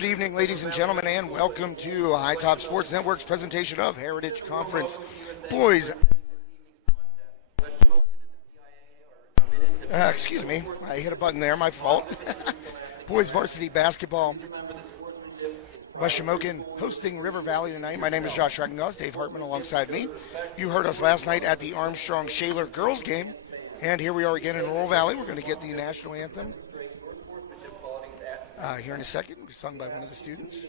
Good evening, ladies and gentlemen, and welcome to High Top Sports Network's presentation of Heritage Conference Boys. Excuse me, I hit a button there, my fault. Boys varsity basketball. West Shamokin hosting River Valley tonight. My name is Josh Reckengoss, Dave Hartman alongside me. You heard us last night at the Armstrong-Shaler girls game, and here we are again in Rural Valley. We're going to get the national anthem here in a second, sung by one of the students.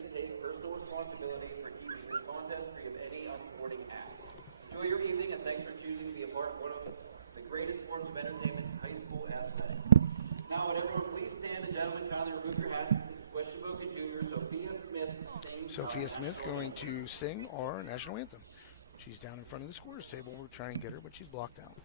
Enjoy your evening, and thanks for choosing to be a part of one of the greatest forms of entertainment in high school athletics. Now, would everyone please stand, and gentlemen, kindly remove your hats. West Shamokin Jr. Sophia Smith. Sophia Smith going to sing our national anthem. She's down in front of the scorer's table. We'll try and get her, but she's blocked out.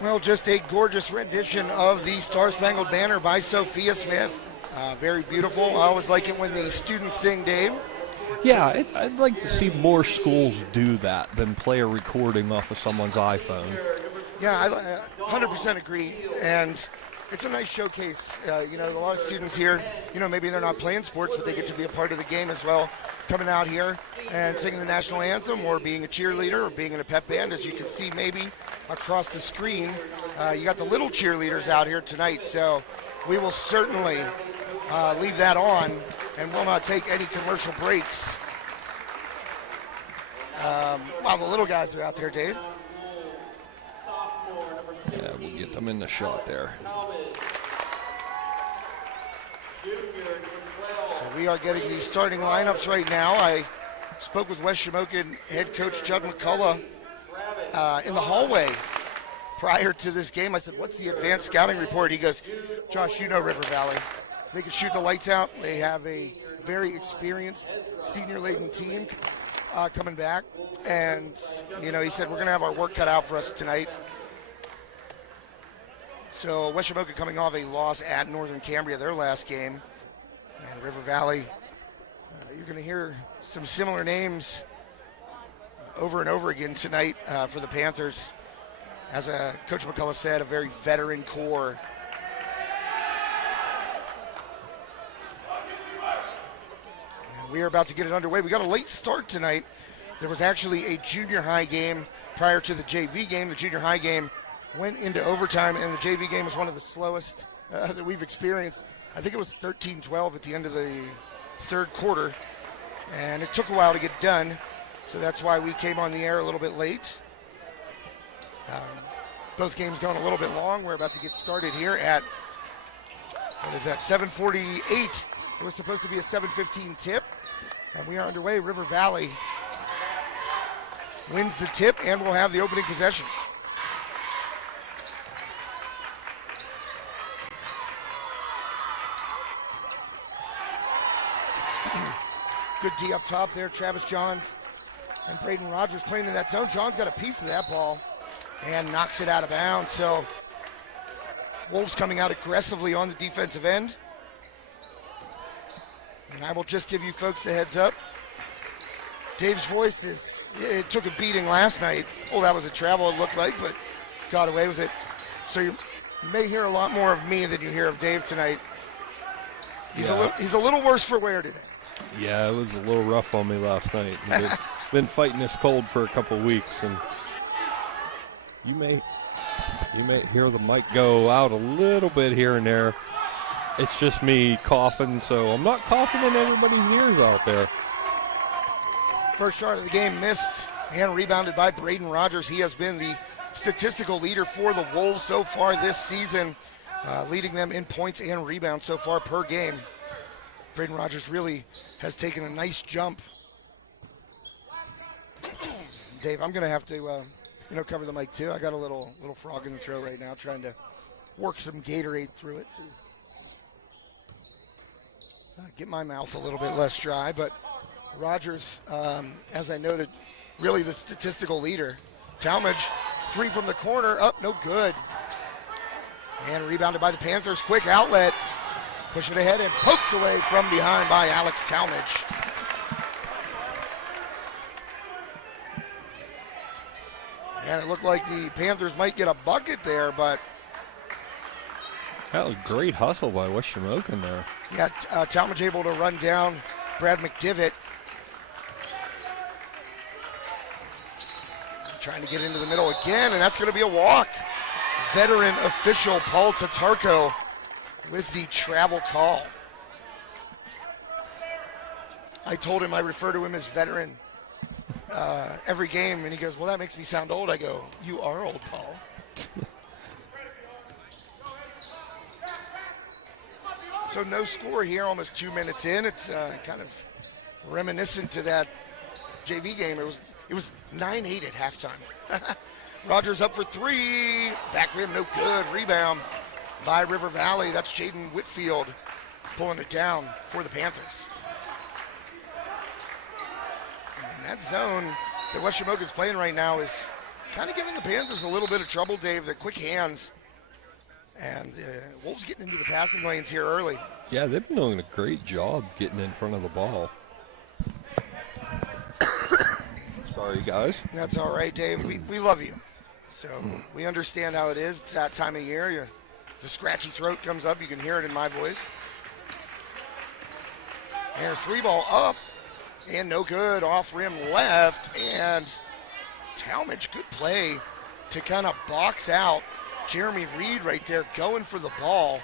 Well, just a gorgeous rendition of the Star Spangled Banner by Sophia Smith. Very beautiful. I always like it when the students sing, Dave. Yeah, I'd like to see more schools do that than play a recording off of someone's iPhone. Yeah, I 100% agree. And it's a nice showcase. A lot of students here, maybe they're not playing sports, but they get to be a part of the game as well. Coming out here and singing the national anthem, or being a cheerleader, or being in a pep band. As you can see maybe across the screen, you got the little cheerleaders out here tonight. So we will certainly leave that on and will not take any commercial breaks while the little guys are out there, Dave. Yeah, we'll get them in the shot there. So we are getting the starting lineups right now. I spoke with West Shamokin head coach Judd McCullough in the hallway prior to this game. I said, what's the advanced scouting report? He goes, Josh, you know River Valley. They can shoot the lights out. They have a very experienced senior-laden team coming back. And, he said, we're going to have our work cut out for us tonight. So West Shamokin coming off a loss at Northern Cambria, their last game. And River Valley, you're going to hear some similar names over and over again tonight for the Panthers. As Coach McCullough said, a very veteran core. And we are about to get it underway. We got a late start tonight. There was actually a junior high game prior to the JV game. The junior high game went into overtime, and the JV game was one of the slowest that we've experienced. I think it was 13-12 at the end of the third quarter, and it took a while to get done, so that's why we came on the air a little bit late. Both games going a little bit long. We're about to get started here at, 7:48. It was supposed to be a 7:15 tip, and we are underway. River Valley wins the tip, and will have the opening possession. Good D up top there. Travis Johns and Braden Rogers playing in that zone. John's got a piece of that ball. and knocks it out of bounds. So Wolves coming out aggressively on the defensive end. And I will just give you folks the heads up. Dave's voice it took a beating last night. Oh, that was a travel, it looked like, but got away with it. So you may hear a lot more of me than you hear of Dave tonight. He's a little worse for wear today. Yeah, it was a little rough on me last night. He's been fighting this cold for a couple weeks, and you may hear the mic go out a little bit here and there. It's just me coughing, so I'm not coughing in everybody's ears out there. First shot of the game missed and rebounded by Braden Rogers. He has been the statistical leader for the Wolves so far this season, leading them in points and rebounds so far per game. Braden Rogers really has taken a nice jump. Dave, I'm going to have to cover the mic too. I got a little frog in the throat right now, trying to work some Gatorade through it to get my mouth a little bit less dry. But Rogers, as I noted, really the statistical leader. Talmadge, 3 from the corner, up, no good. And rebounded by the Panthers, quick outlet. Pushing it ahead and poked away from behind by Alex Talmadge. And it looked like the Panthers might get a bucket there, but that was great hustle by West Shamokin there. Yeah, Talmadge able to run down Brad McDivitt. Trying to get into the middle again, and that's going to be a walk. Veteran official Paul Tatarko with the travel call. I told him I refer to him as veteran every game, and he goes, well, that makes me sound old. I go, you are old, Paul. So no score here, almost 2 minutes in. It's kind of reminiscent to that JV game. It was 9-8 at halftime. Rogers up for 3. Back rim, no good. Rebound by River Valley. That's Jaden Whitfield pulling it down for the Panthers. And that zone that West Shamokin's playing right now is kind of giving the Panthers a little bit of trouble, Dave. They're quick hands. And Wolves getting into the passing lanes here early. Yeah, they've been doing a great job getting in front of the ball. Sorry, guys. That's all right, Dave. We love you. So we understand how it is. It's that time of year. The scratchy throat comes up. You can hear it in my voice. And a 3-ball up. And no good. Off rim left. And Talmadge, good play to kind of box out Jeremy Reed right there going for the ball.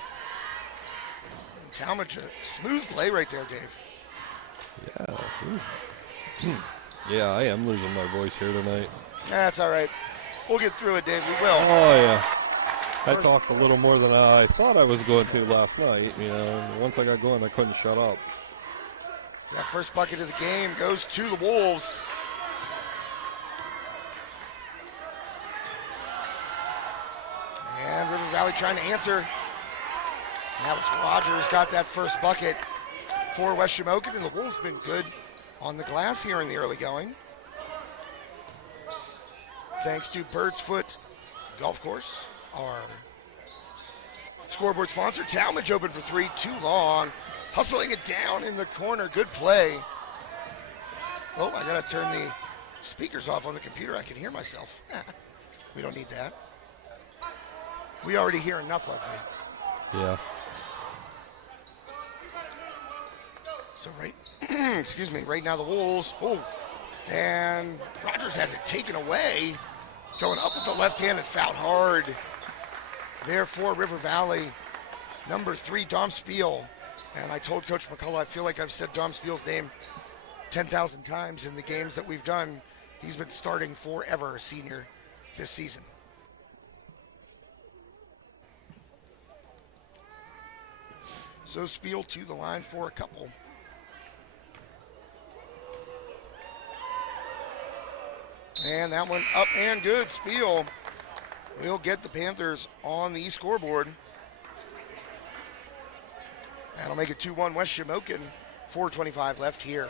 And Talmadge, a smooth play right there, Dave. Yeah. Yeah, I am losing my voice here tonight. That's all right. We'll get through it, Dave. We will. Oh, yeah. I talked a little more than I thought I was going to last night. And once I got going, I couldn't shut up. That first bucket of the game goes to the Wolves. And River Valley trying to answer. Now it's Rogers got that first bucket for West Shamokin, and the Wolves been good on the glass here in the early going. Thanks to Bird's Foot Golf Course, our scoreboard sponsor. Talmadge open for 3, too long. Hustling it down in the corner, good play. Oh, I gotta turn the speakers off on the computer. I can hear myself. We don't need that. We already hear enough of me. Yeah. So excuse me, right now the Wolves, and Rogers has it taken away. Going up with the left hand and fouled hard. There for River Valley, number 3, Dom Spiel. And I told Coach McCullough, I feel like I've said Dom Spiel's name 10,000 times in the games that we've done. He's been starting forever, senior, this season. So Spiel to the line for a couple. And that one up and good. Spiel will get the Panthers on the scoreboard. That'll make it 2-1 West Shamokin. 4:25 left here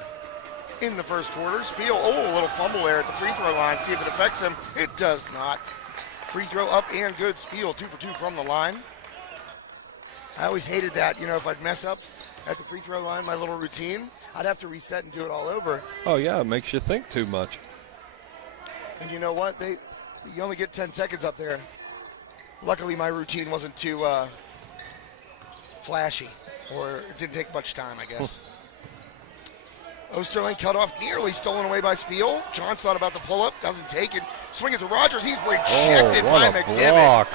in the first quarter. Spiel, a little fumble there at the free throw line. See if it affects him. It does not. Free throw up and good. Spiel 2 for 2 from the line. I always hated that, if I'd mess up at the free throw line, my little routine, I'd have to reset and do it all over. Oh, yeah, it makes you think too much. And you know what? You only get 10 seconds up there. Luckily, my routine wasn't too flashy, or it didn't take much time, I guess. Osterling cut off, nearly stolen away by Spiel. Johns thought about the pull-up, doesn't take it. Swing it to Rogers, he's rejected by McDivitt. Block.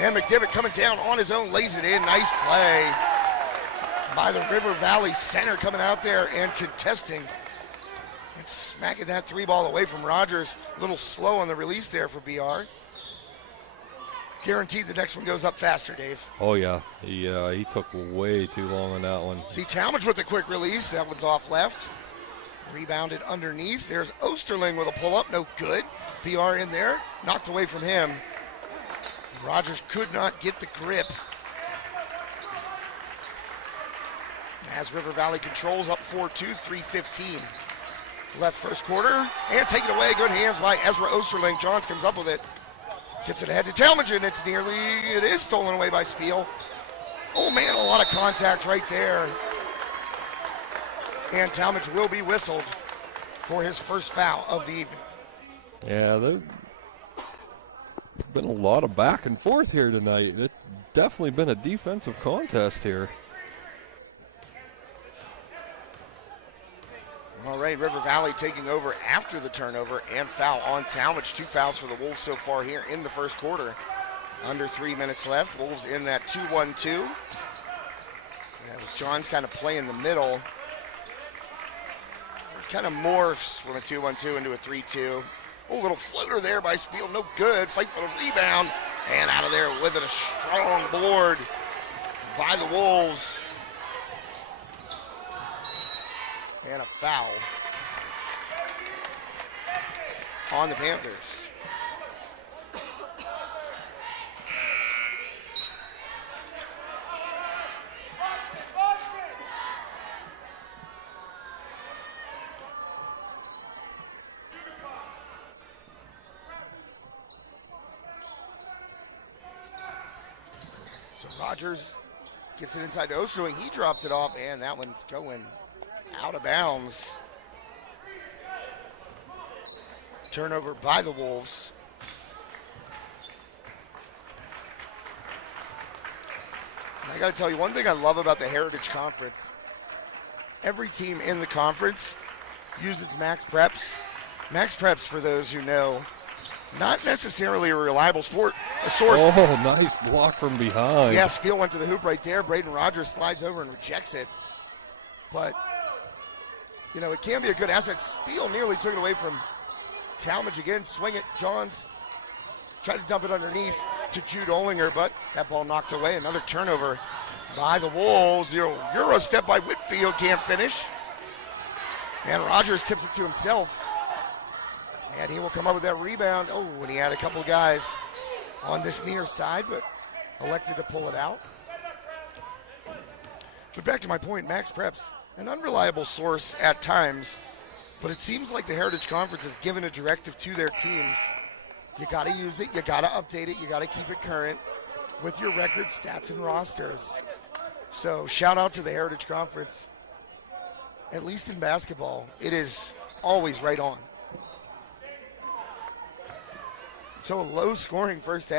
And McDivitt coming down on his own, lays it in. Nice play by the River Valley center coming out there and contesting. And smacking that 3 ball away from Rogers. A little slow on the release there for BR. Guaranteed the next one goes up faster, Dave. Oh, yeah. He took way too long on that one. See Talmadge with the quick release. That one's off left. Rebounded underneath. There's Osterling with a pull-up. No good. BR in there. Knocked away from him. Rogers could not get the grip. As River Valley controls up 4-2, 3:15 left first quarter. And take it away. Good hands by Ezra Osterling. Johns comes up with it. Gets it ahead to Talmadge, and it is stolen away by Spiel. Oh man, a lot of contact right there. And Talmadge will be whistled for his first foul of the evening. Yeah, there's been a lot of back and forth here tonight. It's definitely been a defensive contest here. All right, River Valley taking over after the turnover and foul on Talmadge. 2 fouls for the Wolves so far here in the first quarter. Under 3 minutes left. Wolves in that 2-1-2. As Johns kind of play in the middle. Kind of morphs from a 2-1-2 into a 3-2. Oh, little floater there by Spiel. No good. Fight for the rebound. And out of there with it, a strong board by the Wolves. And a foul on the Panthers. So Rogers gets it inside to Osterling. He drops it off, and that one's going out of bounds. Turnover by the Wolves. And I got to tell you, one thing I love about the Heritage Conference, every team in the conference uses max preps. Max preps, for those who know, not necessarily a reliable source. Oh, nice block from behind. Yeah, Spiel went to the hoop right there. Braden Rogers slides over and rejects it. But it can be a good asset. Spiel nearly took it away from Talmadge again. Swing it. Johns tried to dump it underneath to Jude Olinger, but that ball knocked away. Another turnover by the Wolves. Euro step by Whitfield, can't finish. And Rogers tips it to himself. And he will come up with that rebound. Oh, and he had a couple of guys on this near side, but elected to pull it out. But back to my point, Max Preps, an unreliable source at times, but it seems like the Heritage Conference has given a directive to their teams. You got to use it, you got to update it, you got to keep it current with your record stats and rosters. So shout out to the Heritage Conference. At least in basketball, it is always right on. So a low-scoring first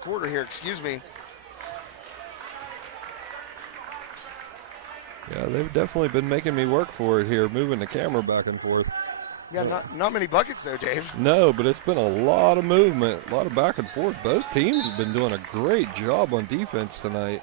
quarter here, excuse me. Yeah, they've definitely been making me work for it here, moving the camera back and forth. Yeah, not many buckets though, Dave. No, but it's been a lot of movement, a lot of back and forth. Both teams have been doing a great job on defense tonight.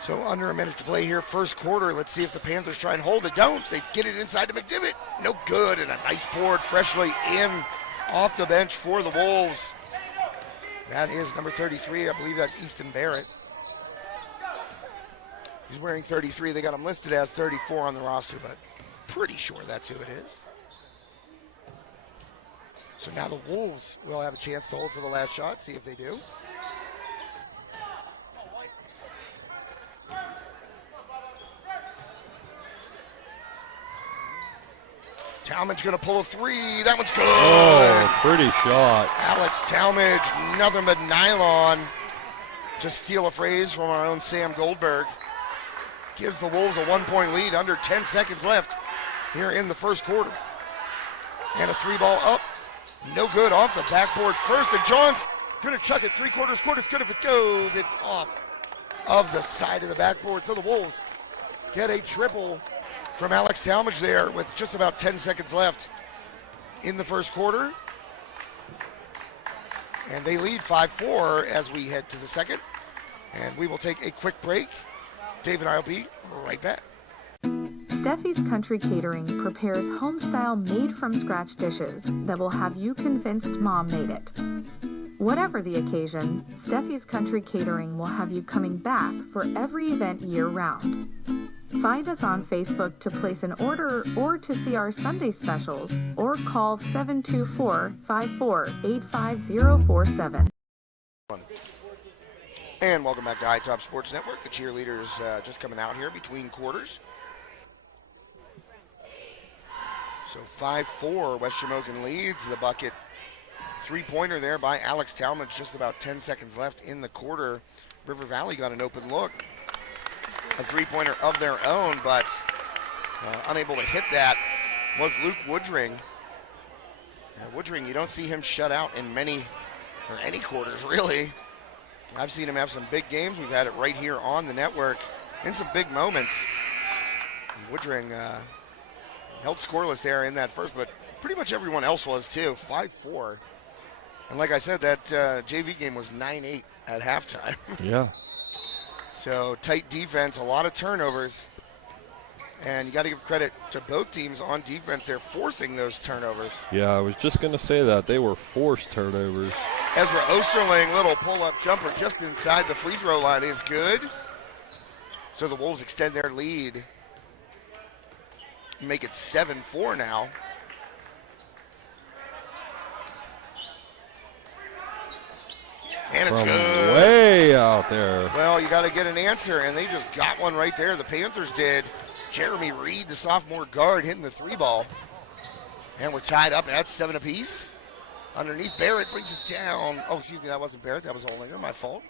So under a minute to play here, first quarter. Let's see if the Panthers try and hold it. Don't. They get it inside to McDivitt. No good. And a nice board freshly in off the bench for the Wolves. That is number 33. I believe that's Easton Barrett. He's wearing 33. They got him listed as 34 on the roster, but pretty sure that's who it is. So now the Wolves will have a chance to hold for the last shot, see if they do. Talmadge going to pull a three. That one's good. Oh, pretty shot. Alex Talmadge, nothing but nylon. Just steal a phrase from our own Sam Goldberg. Gives the Wolves a 1-point lead, under 10 seconds left here in the first quarter. And a three ball up. No good, off the backboard first. And John's going to chuck it three-quarters court. It's good if it goes. It's off of the side of the backboard. So the Wolves get a triple from Alex Talmadge there with just about 10 seconds left in the first quarter. And they lead 5-4 as we head to the second. And we will take a quick break. Dave and I will be right back. Steffi's Country Catering prepares home-style made-from-scratch dishes that will have you convinced Mom made it. Whatever the occasion, Steffi's Country Catering will have you coming back for every event year-round. Find us on Facebook to place an order or to see our Sunday specials, or call 724-54-85047. And welcome back to High Top Sports Network. The cheerleaders just coming out here between quarters. So 5-4, West Shamokin leads the bucket. Three-pointer there by Alex Talmadge, just about 10 seconds left in the quarter. River Valley got an open look. A three-pointer of their own, but unable to hit that was Luke Woodring. Woodring, you don't see him shut out in many, or any quarters, really. I've seen him have some big games. We've had it right here on the network in some big moments. And Woodring held scoreless there in that first, but pretty much everyone else was too. 5-4. And like I said, that JV game was 9-8 at halftime. Yeah. So tight defense, a lot of turnovers. And you got to give credit to both teams on defense. They're forcing those turnovers. Yeah, I was just going to say that. They were forced turnovers. Ezra Osterling, little pull-up jumper just inside the free throw line is good. So the Wolves extend their lead. Make it 7-4 now. And it's From good. Way out there. Well, you got to get an answer, and they just got one right there. The Panthers did. Jeremy Reed, the sophomore guard, hitting the three ball. And we're tied up. That's 7 apiece. Underneath, Barrett brings it down. Oh, excuse me, that wasn't Barrett. That was Olinger. My fault.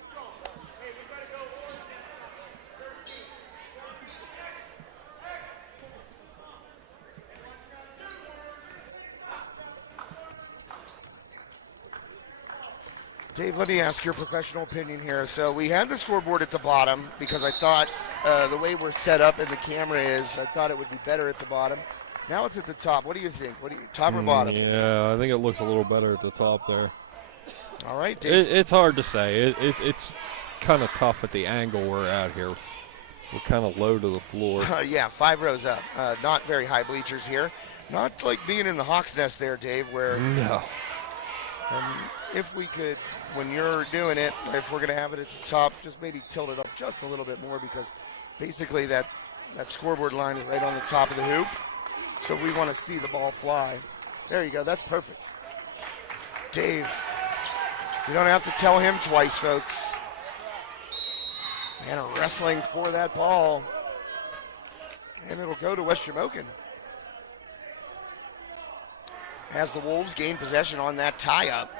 Dave, let me ask your professional opinion here. So we had the scoreboard at the bottom because I thought the way we're set up and the camera is, I thought it would be better at the bottom. Now it's at the top. What do you think? Top or bottom? Yeah, I think it looks a little better at the top there. All right, Dave. It's hard to say. It's kind of tough at the angle we're at here. We're kind of low to the floor. Yeah, 5 rows up. Not very high bleachers here. Not like being in the Hawk's Nest there, Dave, where... No. If we could, when you're doing it, if we're going to have it at the top, just maybe tilt it up just a little bit more, because basically that scoreboard line is right on the top of the hoop. So we want to see the ball fly. There you go. That's perfect. Dave, you don't have to tell him twice, folks. And a wrestling for that ball. And it'll go to West Shamokin. As the Wolves gain possession on that tie-up.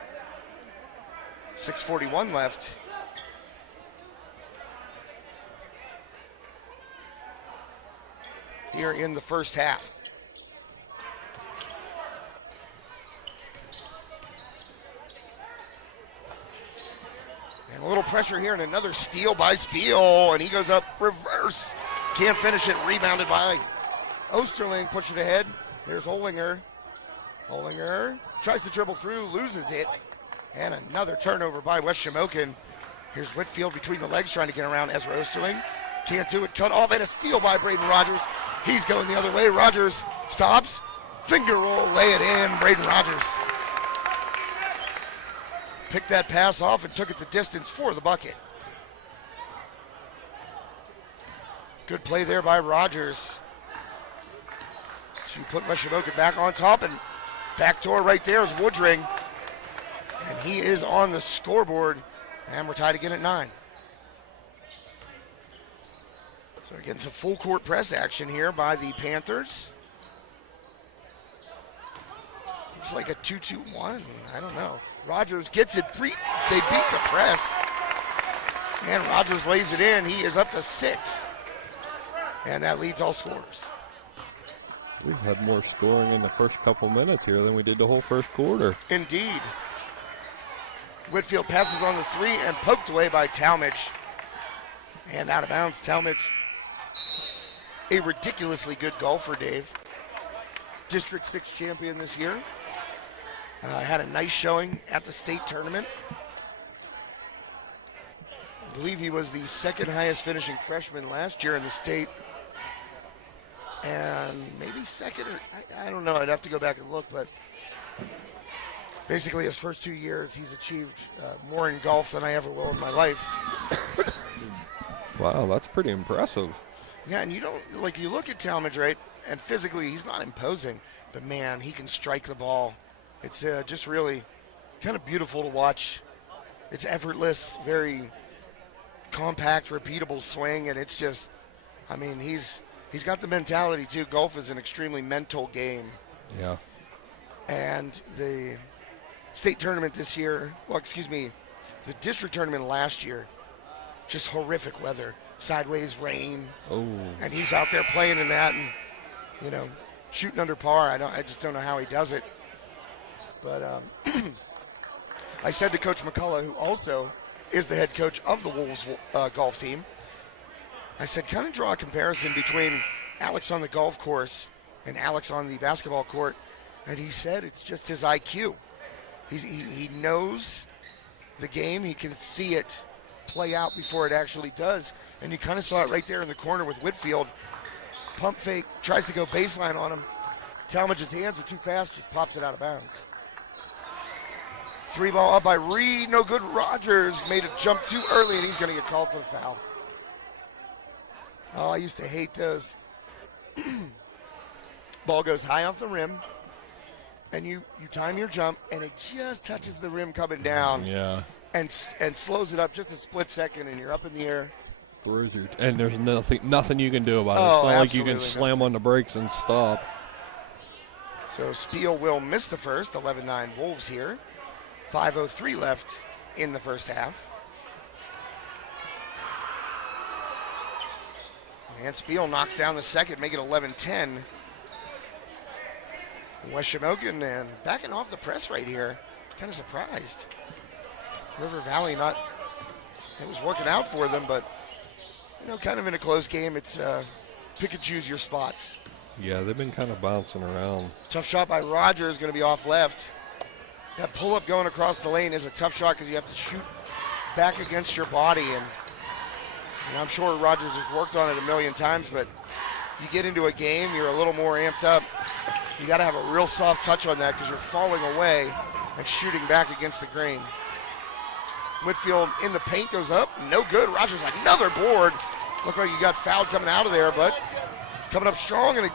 6:41 left. Here in the first half. And a little pressure here and another steal by Spiel, and he goes up reverse. Can't finish it, rebounded by Osterling, push it ahead. There's Olinger. Olinger tries to dribble through, loses it. And another turnover by West Shamokin. Here's Whitfield between the legs trying to get around Ezra Osterling. Can't do it, cut off, and a steal by Braden Rogers. He's going the other way. Rogers stops, finger roll, lay it in. Braden Rogers picked that pass off and took it the distance for the bucket. Good play there by Rogers to put West Shamokin back on top, and backdoor right there is Woodring. And he is on the scoreboard, and we're tied again at 9. So we're getting some full court press action here by the Panthers. It's like a 2-2-1. I don't know. Rogers gets it. They beat the press. And Rogers lays it in. He is up to 6. And that leads all scorers. We've had more scoring in the first couple minutes here than we did the whole first quarter. Indeed. Whitfield passes on the 3 and poked away by Talmadge. And out of bounds, Talmadge. A ridiculously good golfer, Dave. District 6 champion this year. Had a nice showing at the state tournament. I believe he was the second highest finishing freshman last year in the state. And maybe second, or I don't know, I'd have to go back and look, but basically his first 2 years, he's achieved more in golf than I ever will in my life. Wow, that's pretty impressive. Yeah, and you look at Talmadge, right, and physically he's not imposing, but man, he can strike the ball. It's just really kind of beautiful to watch. It's effortless, very compact, repeatable swing, and it's just, I mean, he's got the mentality too. Golf is an extremely mental game. Yeah. And the state tournament this year, the district tournament last year, just horrific weather, sideways rain. Oh. And he's out there playing in that and, shooting under par. I just don't know how he does it. But I said to Coach McCullough, who also is the head coach of the Wolves golf team, I said, kind of draw a comparison between Alex on the golf course and Alex on the basketball court. And he said it's just his IQ. He knows the game. He can see it play out before it actually does. And you kind of saw it right there in the corner with Whitfield. Pump fake, tries to go baseline on him. Talmadge's hands are too fast, just pops it out of bounds. 3 ball up by Reed, no good. Rogers made a jump too early, and he's going to get called for the foul. Oh, I used to hate those. Ball goes high off the rim, and you time your jump, and it just touches the rim coming down. Yeah. And slows it up just a split second, and you're up in the air. And there's nothing you can do about it. Oh, It's not like you can absolutely slam on the brakes and stop. So Spiel will miss the first. 11-9 Wolves here. 5:03 left in the first half. And Spiel knocks down the second, making 11-10. West Shamokin and backing off the press right here. Kind of surprised. River Valley it was working out for them, but kind of in a close game. It's pick and choose your spots. Yeah, they've been kind of bouncing around. Tough shot by Rogers, going to be off left. That pull-up going across the lane is a tough shot because you have to shoot back against your body. And I'm sure Rogers has worked on it a million times, but you get into a game, you're a little more amped up. You got to have a real soft touch on that because you're falling away and shooting back against the green. Whitfield in the paint goes up, no good. Rogers another board. Looked like he got fouled coming out of there, but coming up strong and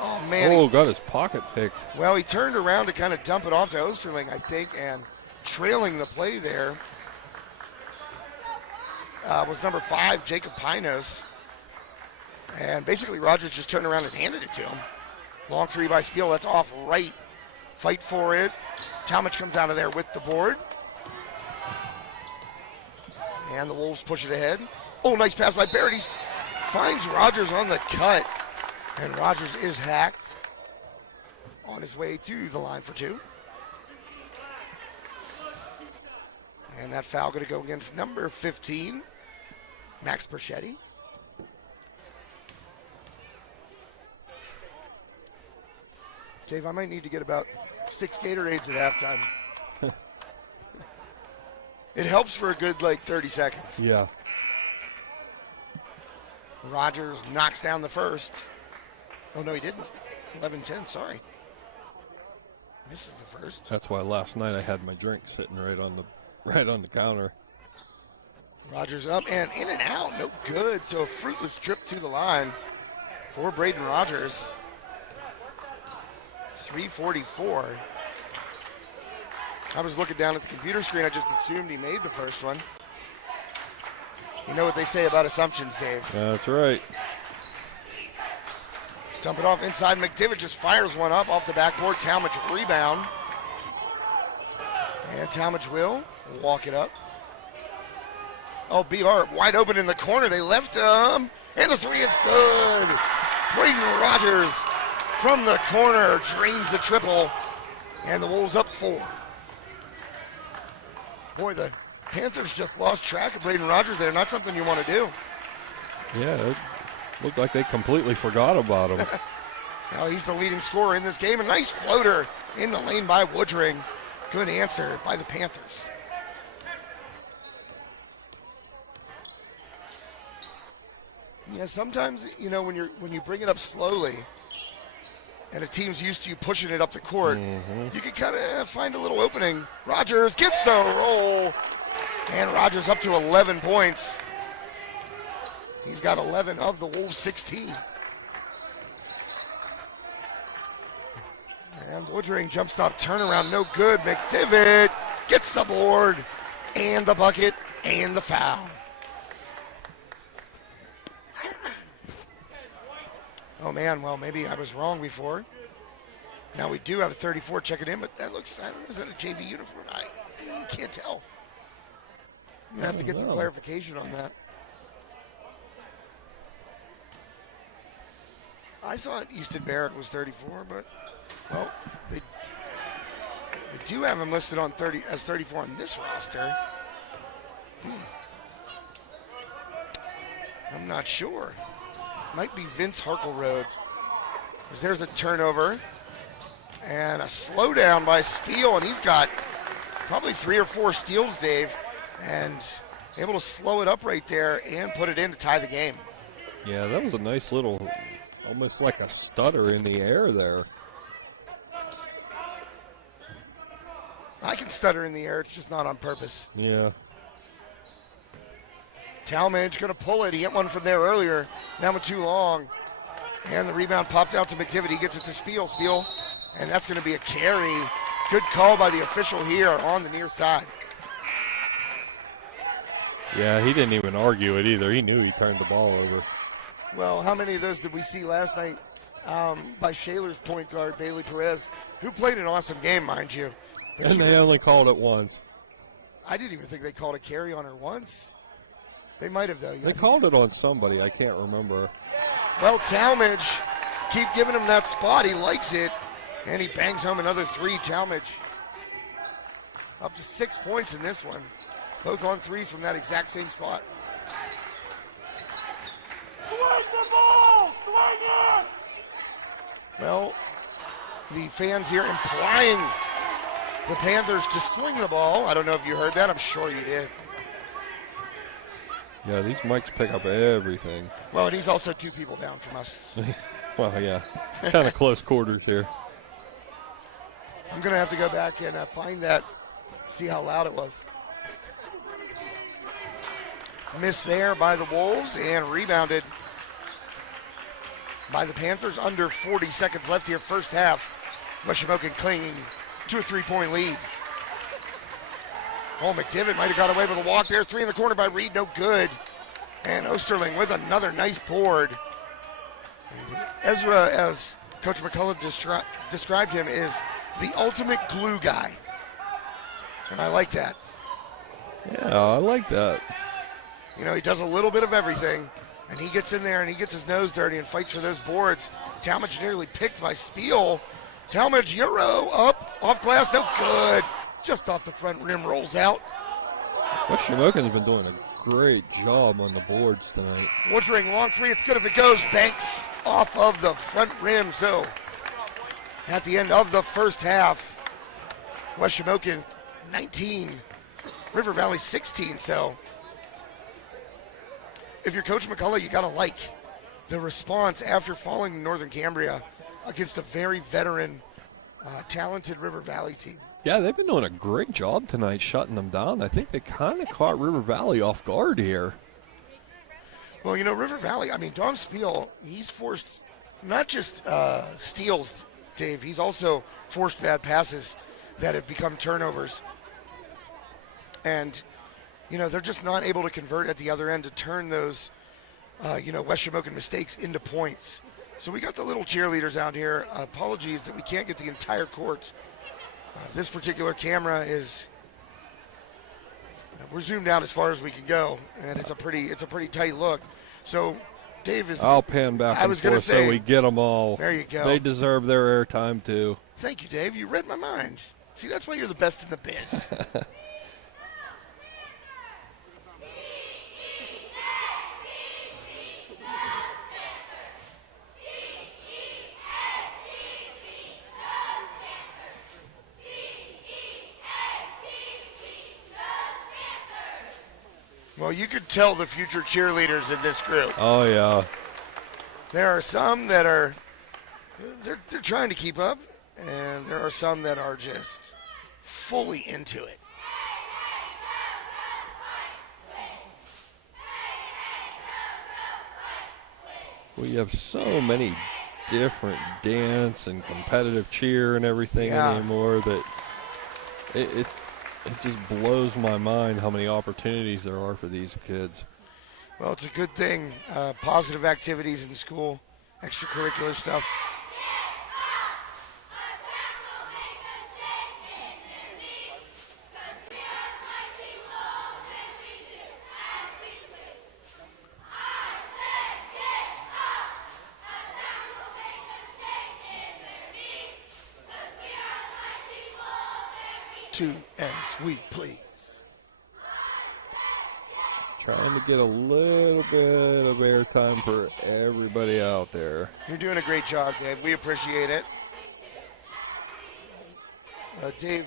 oh man. Got his pocket picked. Well, he turned around to kind of dump it off to Osterling, I think, and trailing the play there was number 5, Jacob Pinos. And basically Rogers just turned around and handed it to him. Long 3 by Spiel, that's off right. Fight for it. Talmadge comes out of there with the board. And the Wolves push it ahead. Oh, nice pass by Barrett. He finds Rogers on the cut. And Rogers is hacked on his way to the line for 2. And that foul going to go against number 15, Max Perchetti. Dave, I might need to get about 6 Gatorades at halftime. It helps for a good, 30 seconds. Yeah. Rogers knocks down the first. Oh, no, he didn't. 11-10, sorry. This is the first. That's why last night I had my drink sitting right on the counter. Rogers up and in and out, no good. So a fruitless trip to the line for Braden Rogers. 3:44. I was looking down at the computer screen. I just assumed he made the first one. You know what they say about assumptions, Dave. That's right. Dump it off inside. McDivitt just fires one up off the backboard. Talmadge rebound. And Talmadge will walk it up. Oh, BR wide open in the corner. They left him. And the three is good. Braden Rogers from the corner drains the triple. And the Wolves up 4. Boy, the Panthers just lost track of Braden Rogers there. Not something you want to do. Yeah, it looked like they completely forgot about him. Now he's the leading scorer in this game. A nice floater in the lane by Woodring. Good answer by the Panthers. Yeah, sometimes, you know, when you bring it up slowly and a team's used to you pushing it up the court, you can kind of find a little opening. Rogers gets the roll, and Rogers up to 11 points. He's got 11 of the Wolves' 16. And Woodring jump stop turnaround, no good. McDivitt gets the board and the bucket and the foul. Oh man, well maybe I was wrong before. Now we do have a 34 checking in, but that looks, I don't know, is that a JV uniform? I can't tell. I'm gonna have to get some clarification on that. I thought Easton Barrett was 34, but well, they do have him listed on 30 as 34 on this roster. I'm not sure. Might be Vince Harkleroad. As there's a turnover and a slowdown by Spiel, and he's got probably 3 or 4 steals, Dave, and able to slow it up right there and put it in to tie the game. Yeah, that was a nice little, almost like a stutter in the air there. I can stutter in the air, it's just not on purpose. Yeah. Talmadge gonna pull it. He hit one from there earlier. That one too long. And the rebound popped out to McDivitt. He gets it to Spiel. Spiel. And that's gonna be a carry. Good call by the official here on the near side. Yeah, he didn't even argue it either. He knew he turned the ball over. Well, how many of those did we see last night by Shaler's point guard, Bailey Perez, who played an awesome game, mind you. But And they only called it once. I didn't even think they called a carry on her once. They might have, though. They called it on somebody. I can't remember. Well, Talmadge, keep giving him that spot. He likes it. And he bangs home another 3. Talmadge up to 6 points in this one. Both on 3s from that exact same spot. Swing the ball! Swing it! Well, the fans here implying the Panthers to swing the ball. I don't know if you heard that. I'm sure you did. Yeah, these mics pick up everything. Well, and he's also 2 people down from us. Well, yeah, kind of close quarters here. I'm going to have to go back and find that, see how loud it was. Missed there by the Wolves and rebounded by the Panthers. Under 40 seconds left here, first half. Shamokin clinging to a 3-point lead. Oh, McDivitt might have got away with a walk there. 3 in the corner by Reed, no good. And Osterling with another nice board. Ezra, as Coach McCullough described him, is the ultimate glue guy. And I like that. Yeah, I like that. You know, he does a little bit of everything, and he gets in there and he gets his nose dirty and fights for those boards. Talmadge nearly picked by Spiel. Talmadge, Euro, up, off glass, no good. Just off the front rim, rolls out. Well, Shamokin's been doing a great job on the boards tonight. Woodring, long 3, it's good if it goes. Banks off of the front rim. So at the end of the first half, West Shamokin 19, River Valley 16. So if you're Coach McCullough, you got to like the response after falling to Northern Cambria against a very veteran, talented River Valley team. Yeah, they've been doing a great job tonight shutting them down. I think they kind of caught River Valley off guard here. Well, you know, River Valley, I mean, Don Spiel, he's forced not just steals, Dave, he's also forced bad passes. that have become turnovers. And, they're just not able to convert at the other end to turn those, West Shamokin mistakes into points. So we got the little cheerleaders out here. Apologies that we can't get the entire court. This particular camera is, we're zoomed out as far as we can go, and it's a pretty tight look. So, Dave is. I'll pan back and forth so we get them all. There you go. They deserve their airtime too. Thank you, Dave. You read my mind. See, that's why you're the best in the biz. Well, you could tell the future cheerleaders in this group. Oh, yeah. There are some that are, they're trying to keep up, and there are some that are just fully into it. We have so many different dance and competitive cheer and everything anymore that it just blows my mind how many opportunities there are for these kids. Well, it's a good thing. Positive activities in school, extracurricular stuff. To as we please. Trying to get a little bit of airtime for everybody out there. You're doing a great job, Dave. We appreciate it. Dave,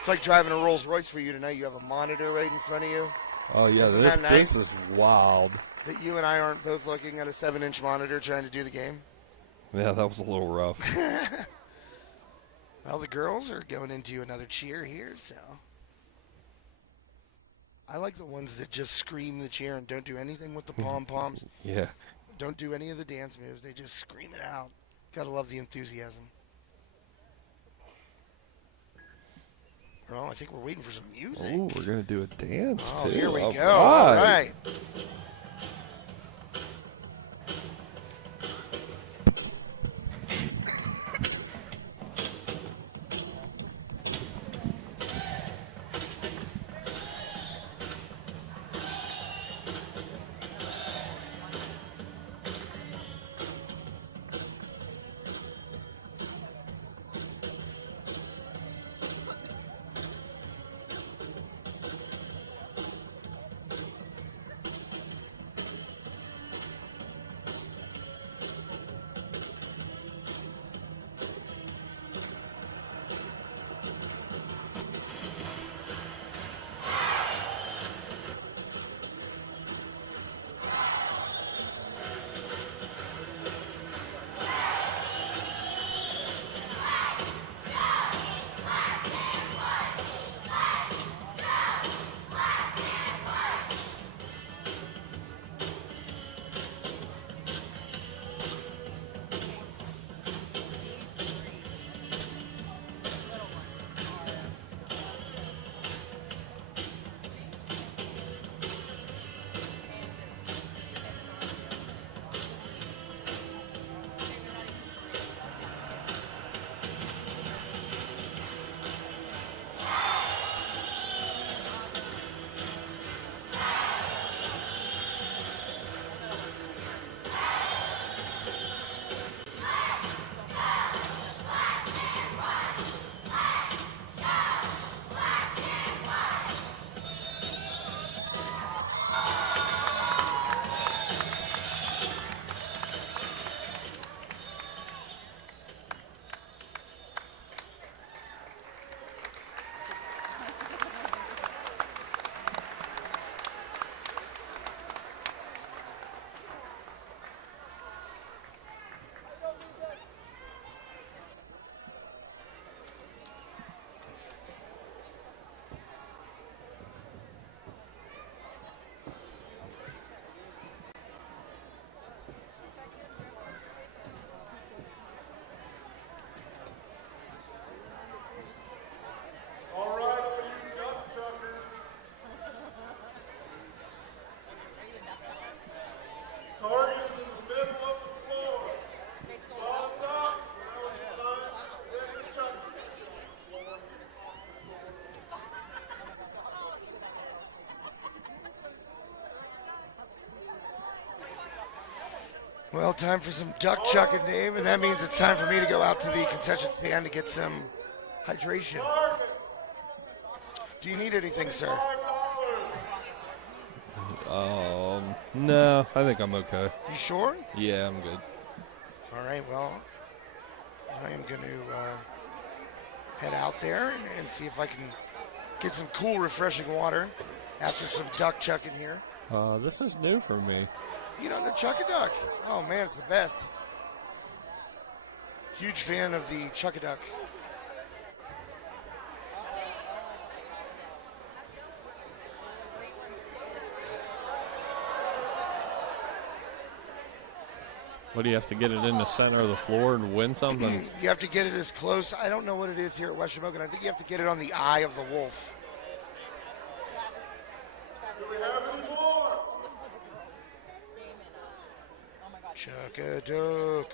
it's like driving a Rolls Royce for you tonight. You have a monitor right in front of you. Oh, yeah, Isn't that nice? This is wild. That you and I aren't both looking at a 7-inch monitor trying to do the game. Yeah, that was a little rough. Well, the girls are going into another cheer here, so. I like the ones that just scream the cheer and don't do anything with the pom-poms. Yeah. Don't do any of the dance moves. They just scream it out. Gotta love the enthusiasm. Well, I think we're waiting for some music. Oh, we're going to do a dance, too. Here we go. All All right. Well, time for some duck chucking, Dave, and that means it's time for me to go out to the concession stand to get some hydration. Do you need anything, sir? No, I think I'm okay. You sure? Yeah, I'm good. All right, well, I am going to head out there and see if I can get some cool, refreshing water after some duck chucking here. This is new for me. You don't know Chuck-a-Duck? Oh, man, it's the best. Huge fan of the Chuck-a-Duck. What do you have to get it in the center of the floor and win something? You have to get it as close. I don't know what it is here at West Shamokin. I think you have to get it on the eye of the wolf. Chuck-a-Duck.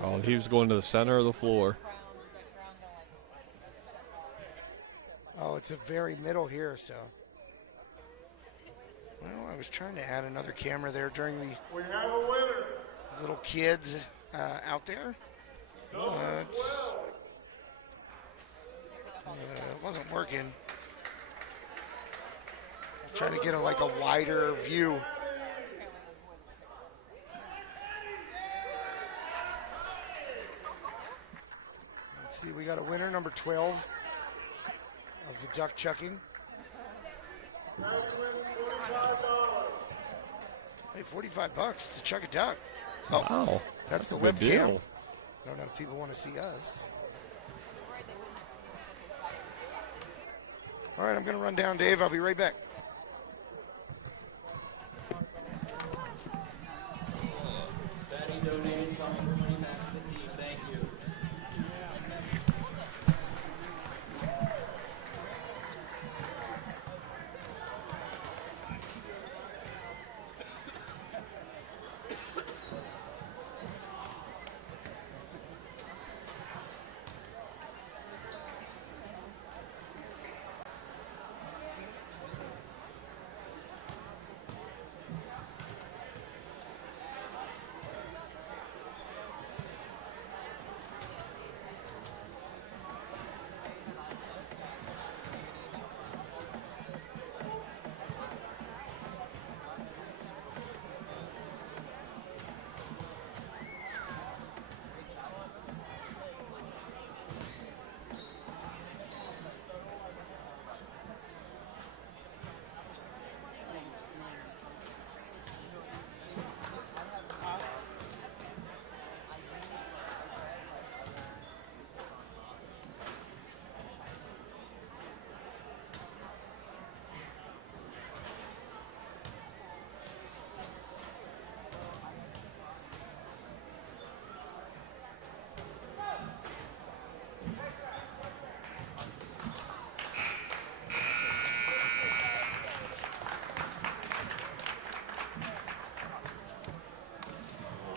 Oh, he was going to the center of the floor. Oh, it's a very middle here, so. Well, I was trying to add another camera there during the little kids out there. But it wasn't working. Trying to get a wider view. Let's see, we got a winner, number 12 of the duck chucking. Hey, $45 to chuck a duck. Oh, Wow. that's the a good webcam. deal. I don't know if people want to see us. All right, I'm going to run down, Dave. I'll be right back. Fatty donated something for money back to the team. Thank you.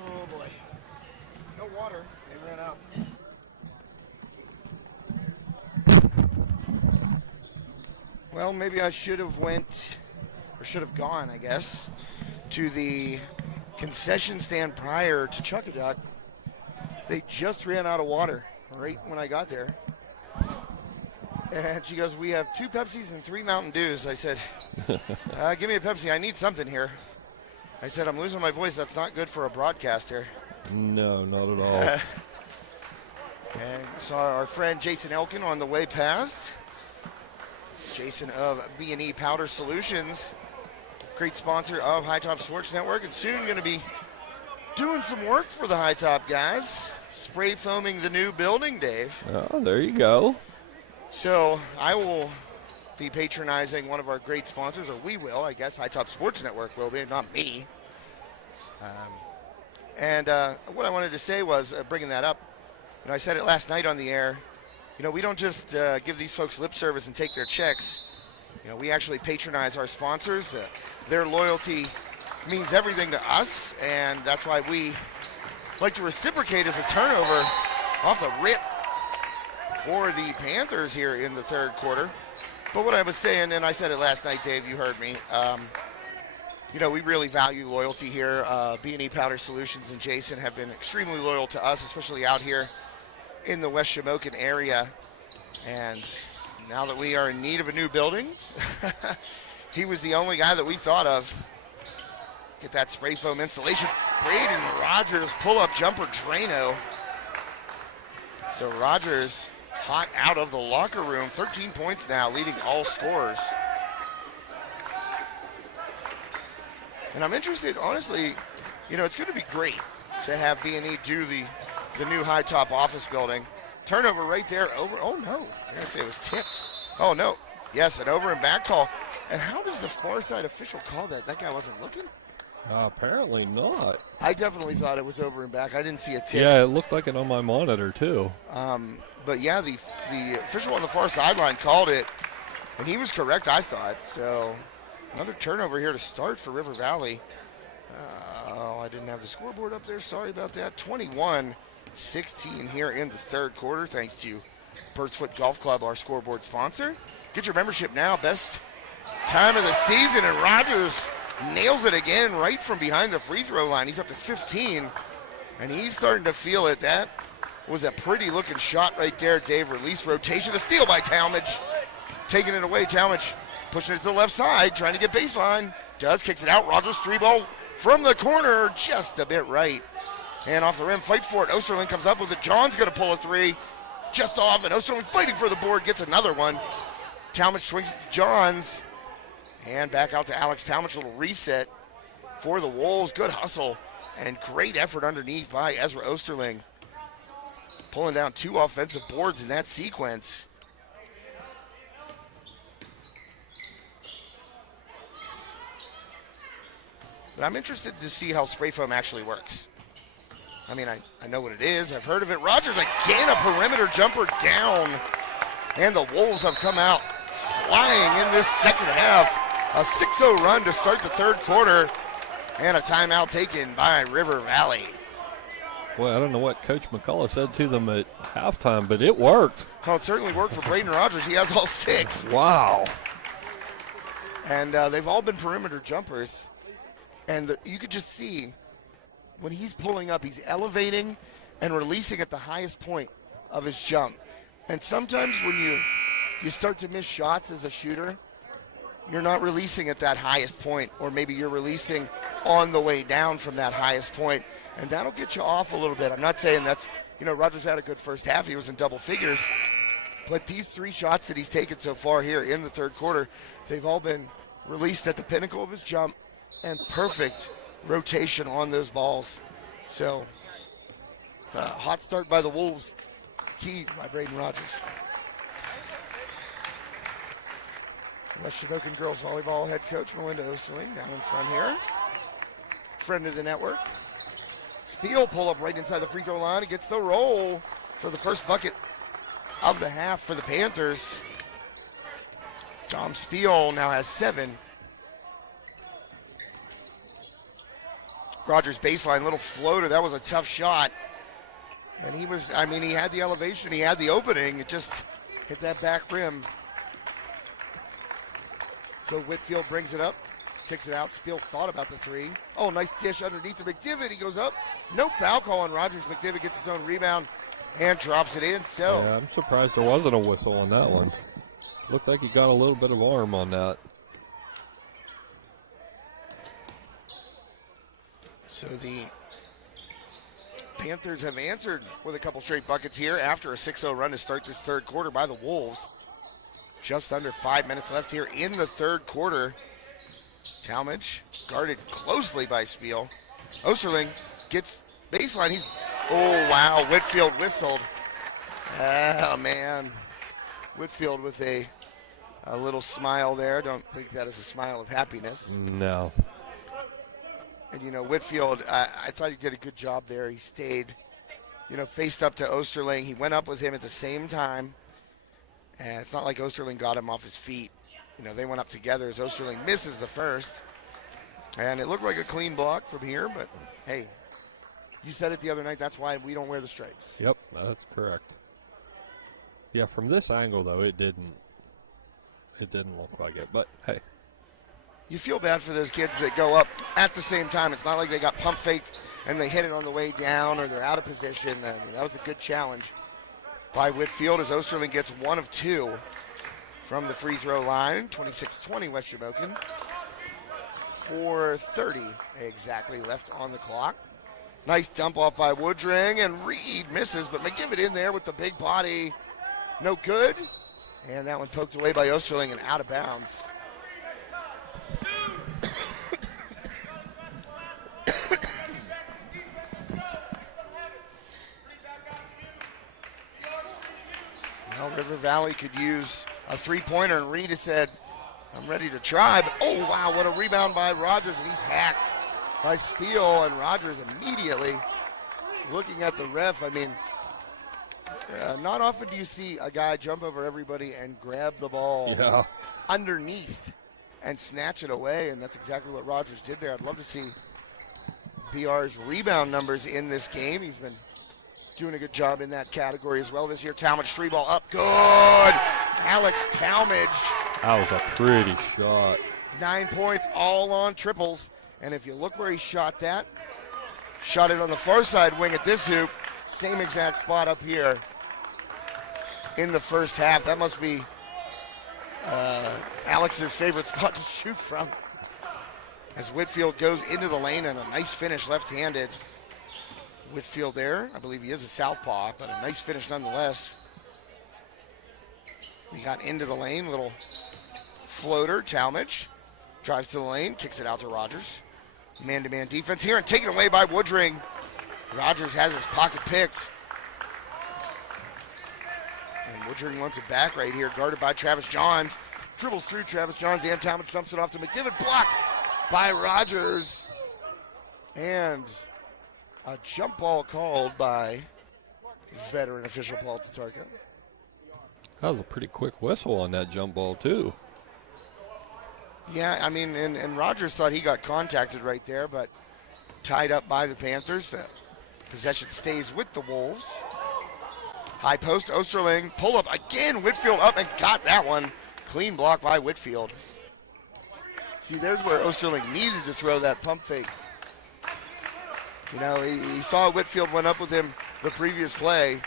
Oh, boy. No water. They ran out. Well, maybe I should have gone, I guess, to the concession stand prior to Chuck-a-Duck. They just ran out of water right when I got there. And she goes, we have 2 Pepsis and 3 Mountain Dews. I said, give me a Pepsi. I need something here. I said, I'm losing my voice. That's not good for a broadcaster. No, not at all. And saw our friend Jason Elkin on the way past. Jason of B&E Powder Solutions, great sponsor of High Top Sports Network, and soon going to be doing some work for the High Top guys, spray foaming the new building, Dave. Oh, there you go. So I will be patronizing one of our great sponsors, or we will, I guess. High Top Sports Network will be, not me. And what I wanted to say was, bringing that up, and I said it last night on the air, you know, we don't just give these folks lip service and take their checks. You know, we actually patronize our sponsors. Their loyalty means everything to us, and that's why we like to reciprocate as a turnover off the rip for the Panthers here in the third quarter. But what I was saying, and I said it last night, Dave, you heard me, you know, we really value loyalty here. B&E Powder Solutions and Jason have been extremely loyal to us, especially out here in the West Shamokin area. And now that we are in need of a new building, he was the only guy that we thought of. Get that spray foam insulation. Braden Rogers pull-up jumper Drano. So Rogers hot out of the locker room. 13 points now, leading all scorers. And I'm interested, honestly, you know, it's going to be great to have B&E do the new high-top office building. Turnover right there over. Oh, no. I'm going to say it was tipped. Oh, no. Yes, an over and back call. And how does the far side official call that? That guy wasn't looking? Apparently not. I definitely thought it was over and back. I didn't see a tip. Yeah, it looked like it on my monitor, too. But, yeah, the official on the far sideline called it, and he was correct, I thought. So another turnover here to start for River Valley. Oh, I didn't have the scoreboard up there. Sorry about that. 21-16 here in the third quarter, thanks to Bird's Foot Golf Club, our scoreboard sponsor. Get your membership now. Best time of the season, and Rogers nails it again right from behind the free throw line. He's up to 15, and he's starting to feel it. That was a pretty looking shot right there, Dave. Release rotation, a steal by Talmadge. Taking it away, Talmadge pushing it to the left side, trying to get baseline. Does, kicks it out. Rogers three ball from the corner, just a bit right. And off the rim, fight for it. Osterling comes up with it. John's going to pull a three. Just off, and Osterling fighting for the board, gets another one. Talmadge swings it to Johns. And back out to Alex Talmadge, a little reset for the Wolves. Good hustle and great effort underneath by Ezra Osterling. Pulling down 2 offensive boards in that sequence. But I'm interested to see how spray foam actually works. I mean, I know what it is. I've heard of it. Rogers again, a perimeter jumper down. And the Wolves have come out flying in this second half. A 6-0 run to start the third quarter, and a timeout taken by River Valley. Well, I don't know what Coach McCullough said to them at halftime, but it worked. Well, it certainly worked for Braden Rogers. He has all 6. Wow. And they've all been perimeter jumpers. And you could just see when he's pulling up, he's elevating and releasing at the highest point of his jump. And sometimes when you start to miss shots as a shooter, you're not releasing at that highest point, or maybe you're releasing on the way down from that highest point, and that'll get you off a little bit. I'm not saying that's, you know, Rogers had a good first half. He was in double figures. But these 3 shots that he's taken so far here in the third quarter, they've all been released at the pinnacle of his jump and perfect rotation on those balls. So, hot start by the Wolves, keyed by Braden Rogers. West Shamokin girls volleyball head coach Melinda Osterling down in front here. Friend of the network. Spiel pull up right inside the free throw line. He gets the roll. So the first bucket of the half for the Panthers. Tom Spiel now has 7. Rogers baseline, little floater. That was a tough shot. And he had the elevation. He had the opening. It just hit that back rim. So Whitfield brings it up, kicks it out. Spiel thought about the 3. Oh, nice dish underneath to McDivitt. He goes up. No foul call on Rogers. McDivitt gets his own rebound and drops it in. So yeah, I'm surprised there wasn't a whistle on that one. Looked like he got a little bit of arm on that. So the Panthers have answered with a couple straight buckets here after a 6-0 run to start this third quarter by the Wolves. Just under 5 minutes left here in the third quarter. Talmadge guarded closely by Spiel. Osterling gets baseline. Oh, wow. Whitfield whistled. Oh, man. Whitfield with a little smile there. Don't think that is a smile of happiness. No. And, you know, Whitfield, I thought he did a good job there. He stayed, you know, faced up to Osterling. He went up with him at the same time. And it's not like Osterling got him off his feet. You know, they went up together as Osterling misses the first. And it looked like a clean block from here, but hey, you said it the other night, that's why we don't wear the stripes. Yep, that's correct. Yeah, from this angle, though, it didn't look like it, but hey. you feel bad for those kids that go up at the same time. It's not like they got pump faked and they hit it on the way down or they're out of position. I mean, that was a good challenge by Whitfield as Osterling gets 1 of 2 from the free throw line. 26-20 West Shamokin. 4:30 exactly left on the clock. Nice dump off by Woodring, and Reed misses, but McDivitt in there with the big body. No good. And that one poked away by Osterling and out of bounds. Well, River Valley could use a three-pointer, and Reed has said, I'm ready to try. But, oh, wow, what a rebound by Rogers, and he's hacked by Spiel, and Rogers immediately looking at the ref. I mean, not often do you see a guy jump over everybody and grab the ball underneath and snatch it away, and that's exactly what Rogers did there. I'd love to see BR's rebound numbers in this game. He's been doing a good job in that category as well this year. Talmadge 3-ball up, good. Alex Talmadge. That was a pretty shot. 9 points, all on triples. And if you look where he shot that, shot it on the far side wing at this hoop, same exact spot up here in the first half. That must be Alex's favorite spot to shoot from. As Whitfield goes into the lane, and a nice finish left-handed. Whitfield there, I believe he is a southpaw, but a nice finish nonetheless. He got into the lane, little floater. Talmadge drives to the lane, kicks it out to Rogers. Man-to-man defense here, and taken away by Woodring. Rogers has his pocket picked. And Woodring wants it back right here, guarded by Travis Johns. Dribbles through Travis Johns, and Talmadge dumps it off to McDivitt, blocked by Rogers. And a jump ball called by veteran official Paul Tatarka. That was a pretty quick whistle on that jump ball, too. Yeah, I mean, and Rogers thought he got contacted right there, but tied up by the Panthers. Possession stays with the Wolves. High post, Osterling, pull up again, Whitfield up and got that one. Clean block by Whitfield. See, there's where Osterling needed to throw that pump fake. You know, he saw Whitfield went up with him the previous play,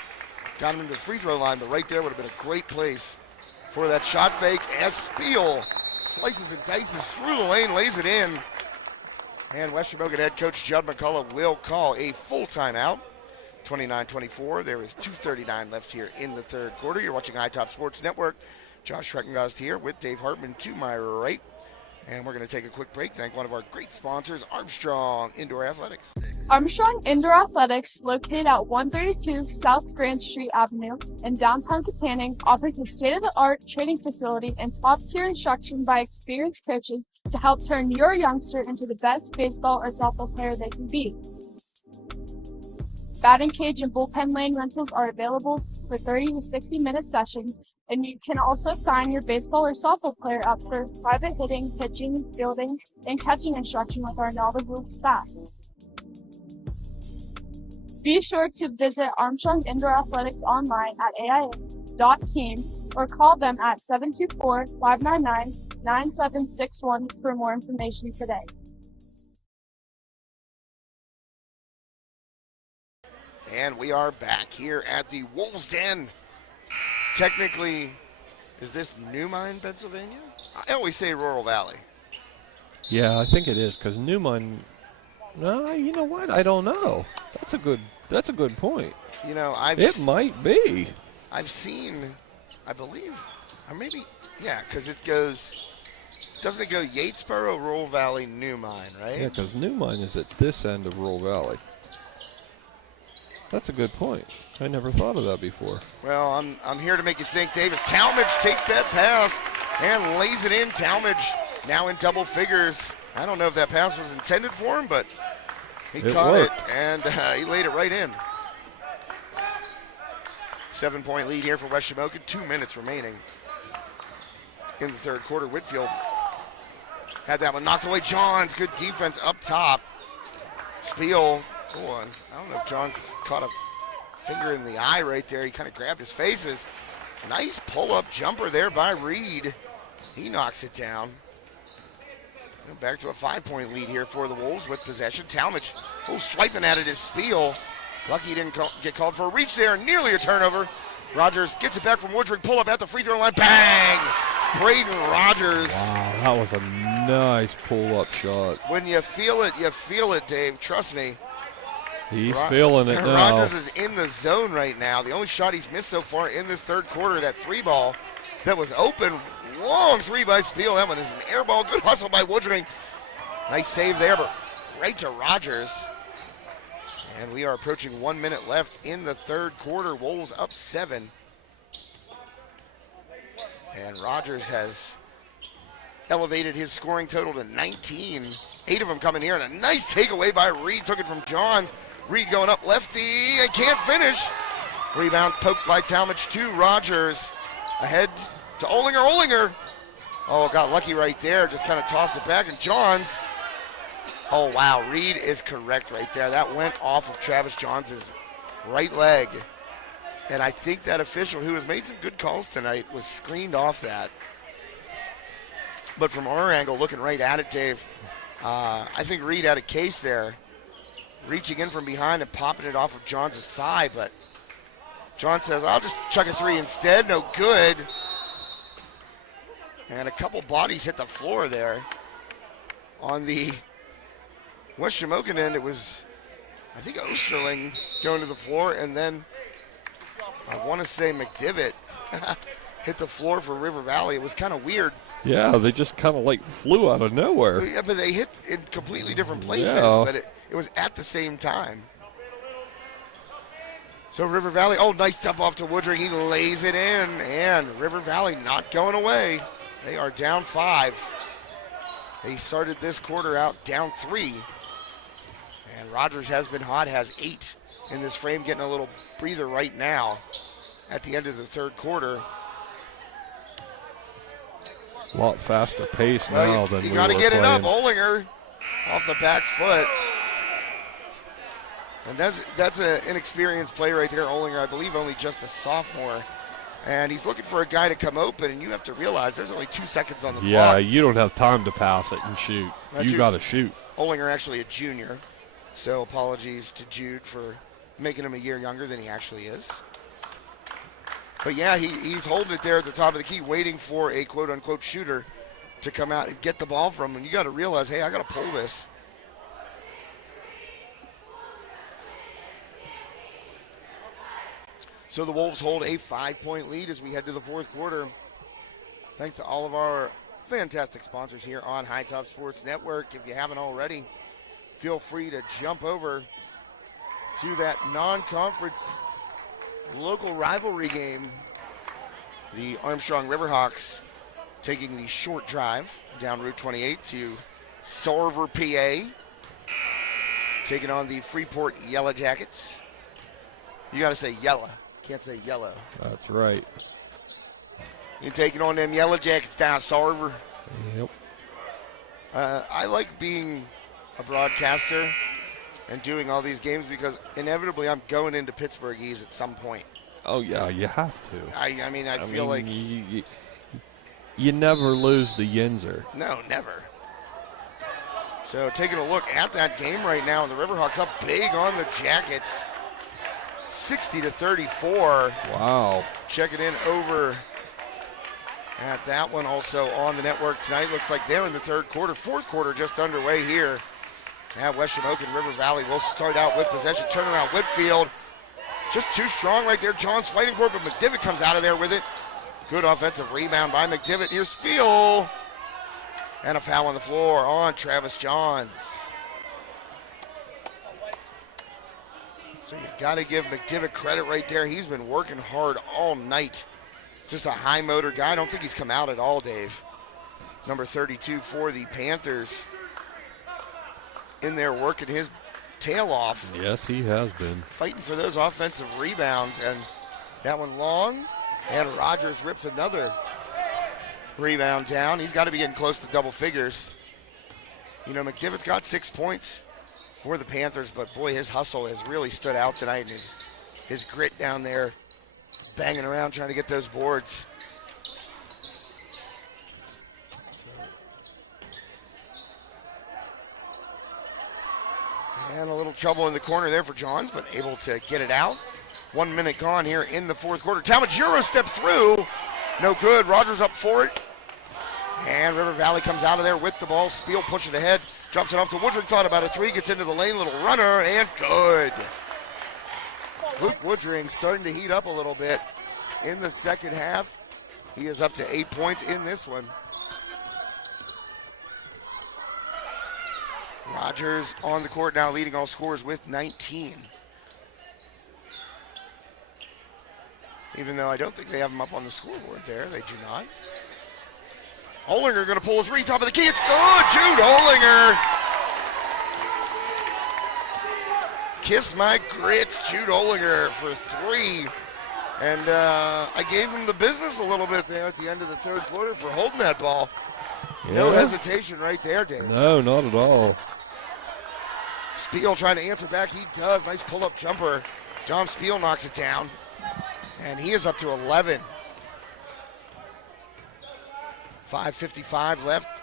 got him into the free throw line, but right there would have been a great place for that shot fake as Spiel slices and dices through the lane, lays it in. And West Shamokin head coach Judd McCullough will call a full timeout. 29-24. There is 2:39 left here in the third quarter. You're watching High Top Sports Network. Josh Schreckengast here with Dave Hartman to my right. And we're going to take a quick break. Thank one of our great sponsors, Armstrong Indoor Athletics. Armstrong Indoor Athletics, located at 132 South Grand Street Avenue in downtown Katanning, offers a state-of-the-art training facility and top-tier instruction by experienced coaches to help turn your youngster into the best baseball or softball player they can be. Batting cage and bullpen lane rentals are available for 30 to 60-minute sessions, and you can also sign your baseball or softball player up for private hitting, pitching, fielding, and catching instruction with our knowledgeable staff. Be sure to visit Armstrong Indoor Athletics online at aia.team or call them at 724-599-9761 for more information today. And we are back here at the Wolves Den. Technically, is this Newmine, Pennsylvania? I always say Rural Valley. Yeah, I think it is, because Newman, no, you know what? I don't know. That's a good point. You know, it might be. I've seen, I believe, or maybe, yeah, because it goes, doesn't it go Yatesboro, Rural Valley, Newmine, right? Yeah, because Newmine is at this end of Rural Valley. That's a good point. I never thought of that before. Well, I'm here to make you think, Davis. Talmadge takes that pass and lays it in. Talmadge now in double figures. I don't know if that pass was intended for him, but he caught it and he laid it right in. 7-point lead here for West Shamokin. 2 minutes remaining in the third quarter. Whitfield had that one knocked away. Johns, good defense up top. Spiel. Oh, I don't know if Johns caught a finger in the eye right there. He kind of grabbed his faces. Nice pull-up jumper there by Reed. He knocks it down. Back to a 5-point lead here for the Wolves with possession. Talmadge, swiping at it is Spiel. Lucky he didn't get called for a reach there. Nearly a turnover. Rogers gets it back from Woodring. Pull up at the free throw line. Bang! Braden Rogers. Wow, that was a nice pull-up shot. When you feel it, Dave. Trust me. He's feeling it now. Rogers is in the zone right now. The only shot he's missed so far in this third quarter, that 3-ball that was open. Long 3 by Spiel. That one is an air ball. Good hustle by Woodring. Nice save there, but right to Rogers. And we are approaching 1 minute left in the third quarter. Wolves up 7. And Rogers has elevated his scoring total to 19. 8 of them coming here, and a nice takeaway by Reed. Took it from Johns. Reed going up lefty and can't finish. Rebound poked by Talmadge to Rogers. Ahead to Olinger. Olinger. Oh, got lucky right there. Just kind of tossed it back. And Johns. Oh, wow. Reed is correct right there. That went off of Travis Johns' right leg. And I think that official, who has made some good calls tonight, was screened off that. But from our angle, looking right at it, Dave, I think Reed had a case there. Reaching in from behind and popping it off of Johns' thigh. But John says, I'll just chuck a 3 instead. No good. And a couple bodies hit the floor there. On the West Shamokin end, it was, I think, Osterling going to the floor, and then I want to say McDivitt hit the floor for River Valley. It was kind of weird. Yeah, they just kind of like flew out of nowhere. Yeah, but they hit in completely different places, Yeah. but it was at the same time. So River Valley, nice dump off to Woodring. He lays it in, and River Valley not going away. They are down 5. They started this quarter out down 3. And Rogers has been hot, has 8 in this frame, getting a little breather right now at the end of the third quarter. A lot faster pace now than we were You got to get it playing. up. Olinger off the back foot. And that's an inexperienced play right there. Olinger, I believe, only just a sophomore. And he's looking for a guy to come open, and you have to realize there's only 2 seconds on the clock. Yeah, you don't have time to pass it and shoot. You got to shoot. Olinger actually a junior, so apologies to Jude for making him a year younger than he actually is. But yeah, he's holding it there at the top of the key, waiting for a quote-unquote shooter to come out and get the ball from him. And you got to realize, hey, I got to pull this. So the Wolves hold a 5-point lead as we head to the fourth quarter. Thanks to all of our fantastic sponsors here on High Top Sports Network. If you haven't already, feel free to jump over to that non-conference local rivalry game. The Armstrong Riverhawks taking the short drive down Route 28 to Sarver, PA, taking on the Freeport Yellow Jackets. You got to say yellow. Can't say yellow. That's right. You're taking on them Yellow Jackets down Sarver. Yep. I like being a broadcaster and doing all these games because inevitably I'm going into Pittsburgh East at some point. Oh, yeah, you have to. I mean, I feel like... You never lose the Yinzer. No, never. So taking a look at that game right now, the Riverhawks up big on the Jackets. 60-34. Wow. Checking in over at that one also on the network tonight. Looks like they're in the third quarter. Fourth quarter just underway here. Now West Shamokin River Valley will start out with possession. Turnaround Whitfield. Just too strong right there. John's fighting for it, but McDivitt comes out of there with it. Good offensive rebound by McDivitt. Here's Spiel. And a foul on the floor on Travis Johns. So you got to give McDivitt credit right there. He's been working hard all night. Just a high motor guy. I don't think he's come out at all, Dave. Number 32 for the Panthers. In there working his tail off. Yes, he has been. Fighting for those offensive rebounds. And that one long. And Rogers rips another rebound down. He's got to be getting close to double figures. You know, McDivitt's got 6 points for the Panthers, but boy, his hustle has really stood out tonight, and his grit down there, banging around trying to get those boards. And a little trouble in the corner there for Johns, but able to get it out. 1 minute gone here in the fourth quarter. Tamajiro stepped through. No good. Rogers up for it. And River Valley comes out of there with the ball. Spiel pushes it ahead. Drops it off to Woodring. Thought about a three. Gets into the lane. Little runner. And good. Luke Woodring starting to heat up a little bit in the second half. He is up to 8 points in this one. Rogers on the court now, leading all scorers with 19. Even though I don't think they have him up on the scoreboard there. They do not. Olinger going to pull a three, top of the key. It's good. Jude Olinger. Kiss my grits, Jude Olinger for three. And I gave him the business a little bit there at the end of the third quarter for holding that ball. Yeah. No hesitation right there, Dave. No, not at all. Spiel trying to answer back. He does. Nice pull-up jumper. John Spiel knocks it down. And he is up to 11. 5:55 left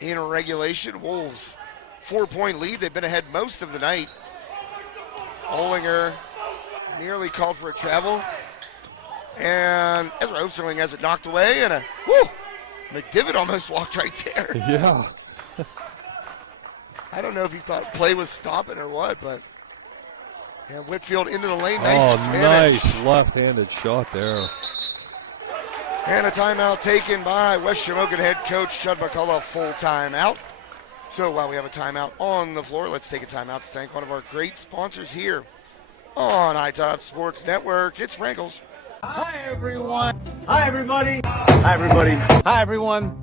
in regulation. Wolves 4-point lead. They've been ahead most of the night. Olinger nearly called for a travel. And Ezra Osterling has it knocked away. And McDivitt almost walked right there. Yeah. I don't know if he thought play was stopping or what, but yeah, Whitfield into the lane. Nice finish. Nice left-handed shot there. And a timeout taken by West Shamokin head coach Chud McCullough, full timeout. So while we have a timeout on the floor, let's take a timeout to thank one of our great sponsors here on iTop Sports Network. It's Sprinkles. Hi, everyone. Hi, everybody. Hi, everybody. Hi, everyone.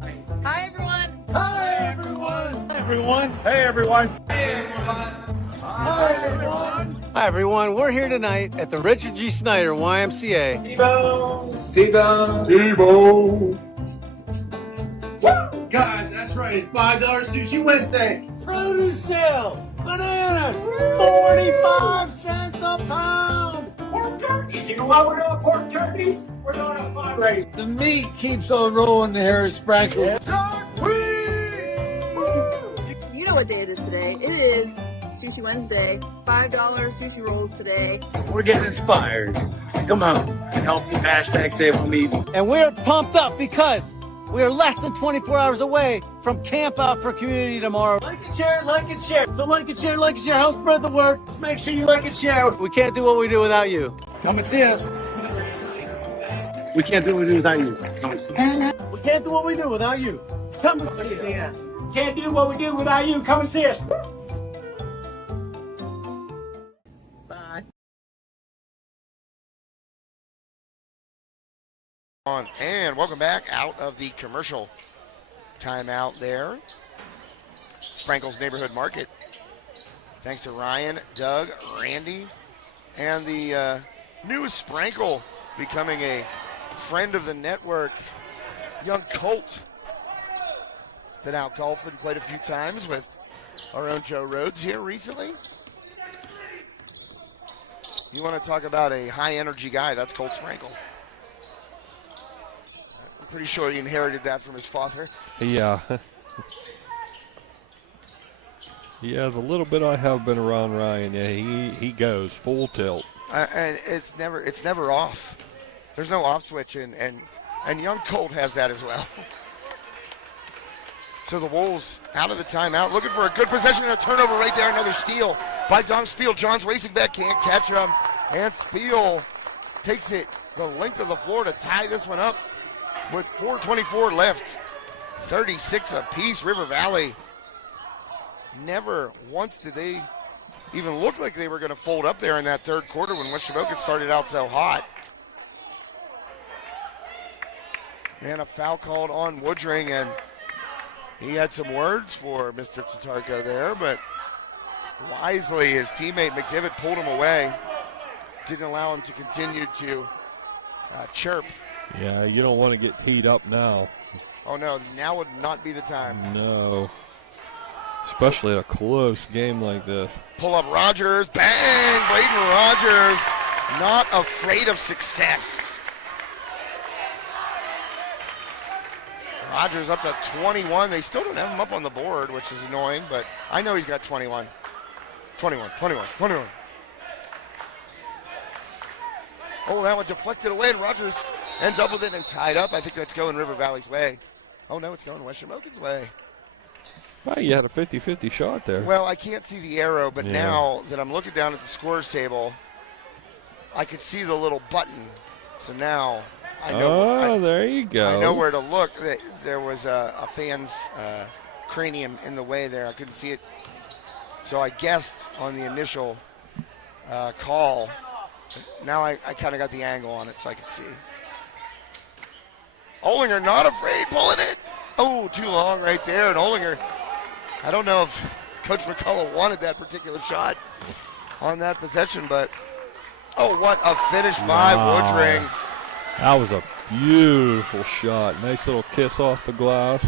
Hi, everyone. Hi, everyone. Hi, everyone. Hey, everyone. Hey, everyone. Hi, everyone. Hi, everyone. We're here tonight at the Richard G. Snyder YMCA. Steve-O. Woo! Guys, that's right. It's $5 sushi Wednesday. Produce sale. Bananas. 45 cents a pound. Pork turkeys. You know why we're doing pork turkeys? We're doing a fundraiser. The meat keeps on rolling the Harry Sprinkle. You know what day it is today. It is Sushi Wednesday. $5 sushi rolls today. We're getting inspired. Come on and help me hashtag save on meat. And we're pumped up because we are less than 24 hours away from Camp Out for Community tomorrow. Like and share, like and share. So like and share, like and share. Help spread the word. Just make sure you like and share. We can't do what we do without you. Come and see us. We can't do what we do without you. Come and see us. We can't do what we do without you. Come and see us. Can't do what we do without you. Come and see us. Bye. And welcome back out of the commercial timeout there. Sprinkles Neighborhood Market. Thanks to Ryan, Doug, Randy, and the newest Sprinkle becoming a friend of the network, young Colt. He's been out golfing quite a few times with our own Joe Rhodes here recently. You want to talk about a high-energy guy, that's Colt Sprinkle. I'm pretty sure he inherited that from his father. Yeah. Yeah, the little bit I have been around Ryan, yeah, he goes full tilt. And it's never off. There's no off switch, and young Colt has that as well. So the Wolves out of the timeout, looking for a good possession and a turnover right there. Another steal by Dom Spiel. John's racing back, can't catch him. And Spiel takes it the length of the floor to tie this one up with 4:24 left. 36 apiece. River Valley. Never once did they even look like they were going to fold up there in that third quarter when West Shamokin started out so hot. And a foul called on Woodring, and he had some words for Mr. Tatarka there, but wisely his teammate McDivitt pulled him away. Didn't allow him to continue to chirp. Yeah, you don't want to get teed up now. Oh no, now would not be the time. No. Especially a close game like this. Pull up Rogers, bang! Braden Rogers, not afraid of success. Rogers up to 21. They still don't have him up on the board, which is annoying, but I know he's got 21. 21. Oh, that one deflected away, and Rogers ends up with it and tied up. I think that's going River Valley's way. Oh, no, it's going West Shamokin's way. Well, you had a 50-50 shot there. Well, I can't see the arrow, but Yeah. now that I'm looking down at the scores table, I could see the little button. So now I know. There you go. I know where to look. There was a fan's cranium in the way there. I couldn't see it. So I guessed on the initial call. Now I kind of got the angle on it so I could see. Olinger not afraid, pulling it. Oh, too long right there. And Olinger, I don't know if Coach McCullough wanted that particular shot on that possession, but oh, what a finish by Woodring. That was a beautiful shot. Nice little kiss off the glass.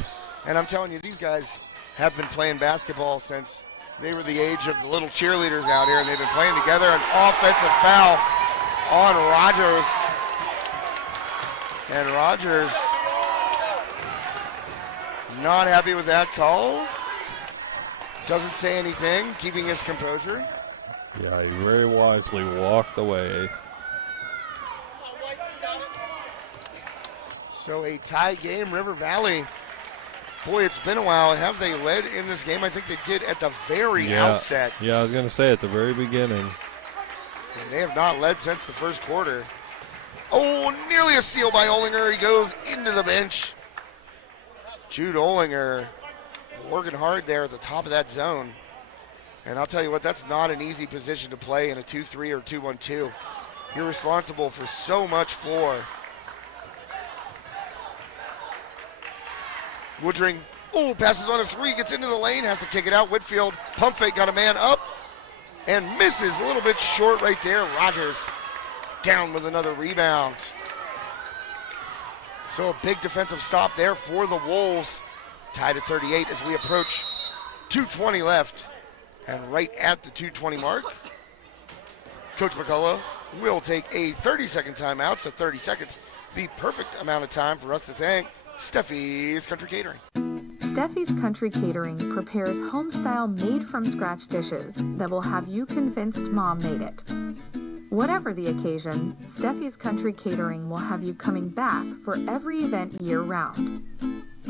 And I'm telling you, these guys have been playing basketball since they were the age of the little cheerleaders out here, and they've been playing together. An offensive foul on Rogers. And Rogers not happy with that call. Doesn't say anything, keeping his composure. Yeah, he very wisely walked away. So a tie game, River Valley. Boy, it's been a while. Have they led in this game? I think they did at the very outset. Yeah, I was going to say at the very beginning. And they have not led since the first quarter. Oh, nearly a steal by Olinger. He goes into the bench. Jude Olinger working hard there at the top of that zone. And I'll tell you what, that's not an easy position to play in a 2-3 or 2-1-2. You're responsible for so much floor. Woodring, passes on a three, gets into the lane, has to kick it out. Whitfield, pump fake, got a man up, and misses a little bit short right there. Rogers down with another rebound. So a big defensive stop there for the Wolves. Tied at 38 as we approach 2:20 left. And right at the 2:20 mark, Coach McCullough will take a 30-second timeout. So 30 seconds, the perfect amount of time for us to thank Steffi's Country Catering. Steffi's Country Catering prepares home-style made-from-scratch dishes that will have you convinced Mom made it. Whatever the occasion, Steffi's Country Catering will have you coming back for every event year-round.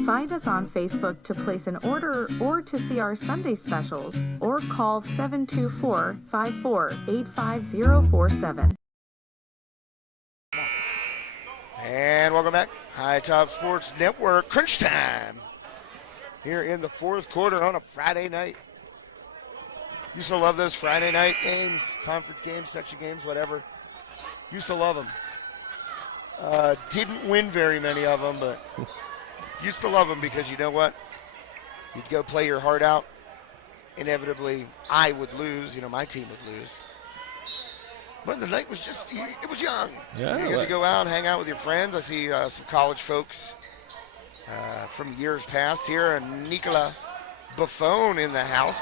Find us on Facebook to place an order or to see our Sunday specials, or call 724-54-85047. And welcome back. High Top Sports Network, crunch time. Here in the fourth quarter on a Friday night. Used to love those Friday night games, conference games, section games, whatever. Used to love them. Didn't win very many of them, but used to love them because you know what? You'd go play your heart out. Inevitably, I would lose. My team would lose. But the night was just, it was young. Yeah, you get to go out and hang out with your friends. I see some college folks from years past here. And Nicola Buffon in the house.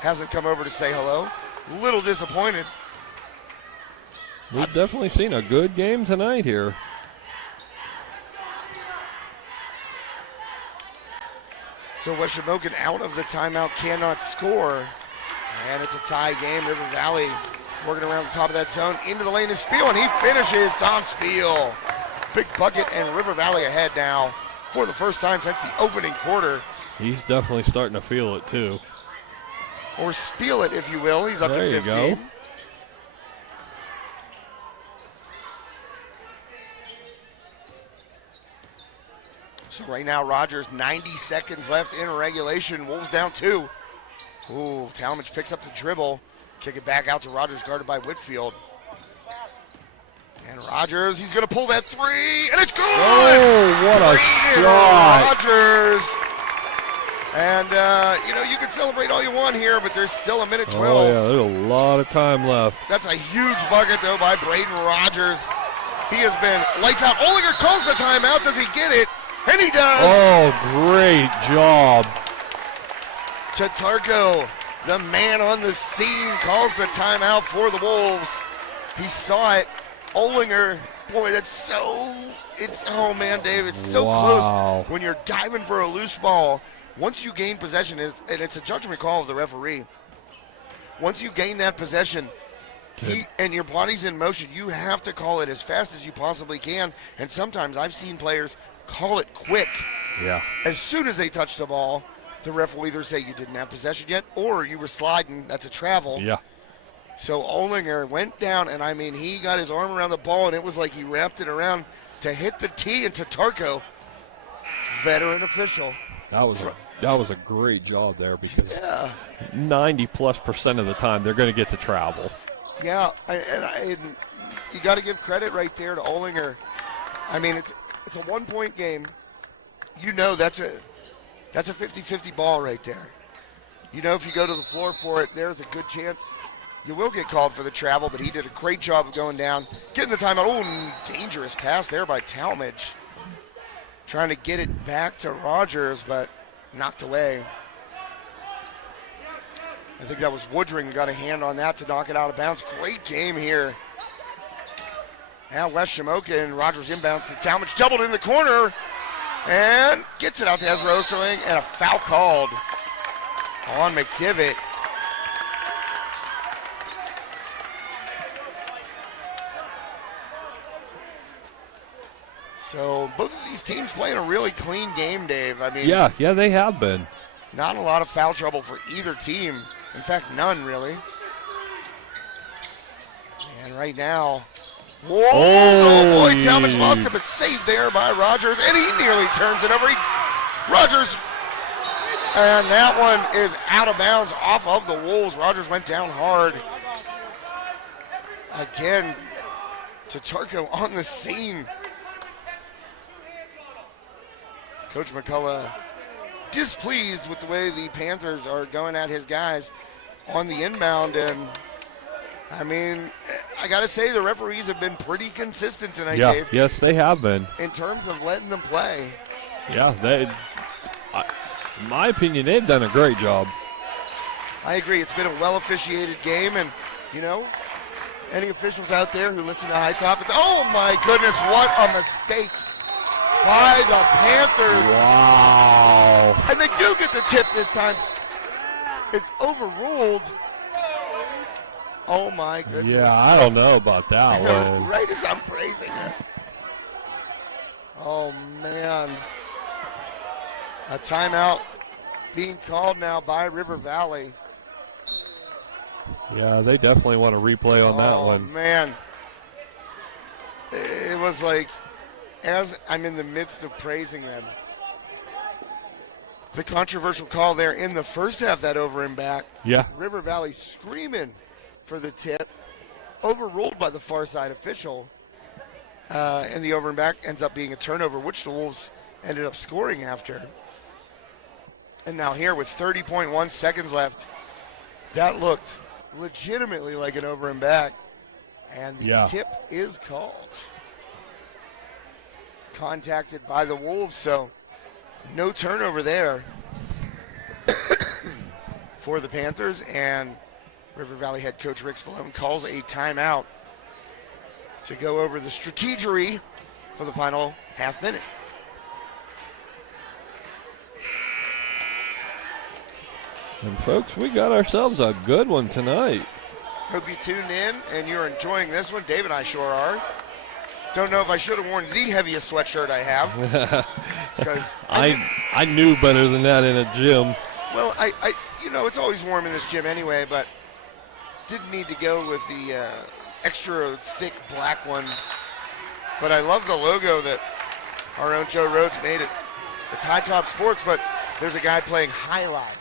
Hasn't come over to say hello. Little disappointed. We've definitely seen a good game tonight here. So West Shamokin out of the timeout, cannot score. And it's a tie game. River Valley working around the top of that zone. Into the lane is Spiel, and he finishes. Don Spiel. Big bucket, and River Valley ahead now for the first time since the opening quarter. He's definitely starting to feel it, too. Or Spiel it, if you will. He's up there to 15. You go. So right now, Rogers, 90 seconds left in regulation. Wolves down 2. Ooh, Talmadge picks up the dribble. Kick it back out to Rogers, guarded by Whitfield. And Rogers, he's going to pull that three, and it's good! Oh, what a shot! Rogers. And, you can celebrate all you want here, but there's still a minute 12. Oh, yeah, there's a lot of time left. That's a huge bucket, though, by Braden Rogers. He has been lights out. Olinger calls the timeout. Does he get it? And he does! Oh, great job. Tatarko, the man on the scene, calls the timeout for the Wolves. He saw it. Olinger, boy, oh man, Dave, it's so close when you're diving for a loose ball. Once you gain possession, and it's a judgment call of the referee. once you gain that possession, and your body's in motion, you have to call it as fast as you possibly can. And sometimes I've seen players call it quick. Yeah. As soon as they touch the ball, the ref will either say you didn't have possession yet or you were sliding. That's a travel. Yeah. So Olinger went down, and I mean, he got his arm around the ball, and it was like he wrapped it around to hit the tee into Tarko. Veteran official. That was a great job there because 90+% of the time they're going to get to travel. Yeah, and you got to give credit right there to Olinger. I mean, it's a 1-point game. You know that's a 50-50 ball right there. You know if you go to the floor for it, there's a good chance you will get called for the travel, but he did a great job of going down, getting the timeout. Oh, dangerous pass there by Talmadge. Trying to get it back to Rogers, but knocked away. I think that was Woodring who got a hand on that to knock it out of bounds. Great game here. Now Wes Shamokin, Rogers inbounds to Talmadge, doubled in the corner, and gets it out to Ezra Osterling, and a foul called on McDivitt. So both of these teams playing a really clean game, Dave. I mean, yeah, they have been. Not a lot of foul trouble for either team. In fact, none really. And right now, oh boy, Talmadge lost it, but saved there by Rogers, and he nearly turns it over. Rogers, and that one is out of bounds off of the Wolves. Rogers went down hard. Again, Tatarko on the scene. Coach McCullough displeased with the way the Panthers are going at his guys on the inbound. And, I mean, I got to say the referees have been pretty consistent tonight, Dave. Yes, they have been. In terms of letting them play. Yeah, in my opinion, they've done a great job. I agree. It's been a well-officiated game. And, you know, any officials out there who listen to High Top, it's, oh, my goodness, what a mistake by the Panthers. Wow. And they do get the tip this time. It's overruled. Oh, my goodness. Yeah, I don't know about that one. Right as I'm praising it. Oh, man. A timeout being called now by River Valley. Yeah, they definitely want a replay on that one. Oh, man. It was like, as I'm in the midst of praising them, the controversial call there in the first half, that over and back. Yeah. River Valley screaming for the tip, overruled by the far side official, and the over and back ends up being a turnover, which the Wolves ended up scoring after. And now here with 30.1 seconds left, that looked legitimately like an over and back, and the tip is called. Contacted by the Wolves, so no turnover there for the Panthers, and River Valley head coach Rick Spallone calls a timeout to go over the strategery for the final half minute. And folks, we got ourselves a good one tonight. Hope you tuned in and you're enjoying this one. Dave and I sure are. Don't know if I should have worn the heaviest sweatshirt I have. Because I knew better than that in a gym. Well, I you know, it's always warm in this gym anyway, but didn't need to go with the extra thick black one. But I love the logo that our own Joe Rhodes made it. It's High Top Sports, but there's a guy playing highlight.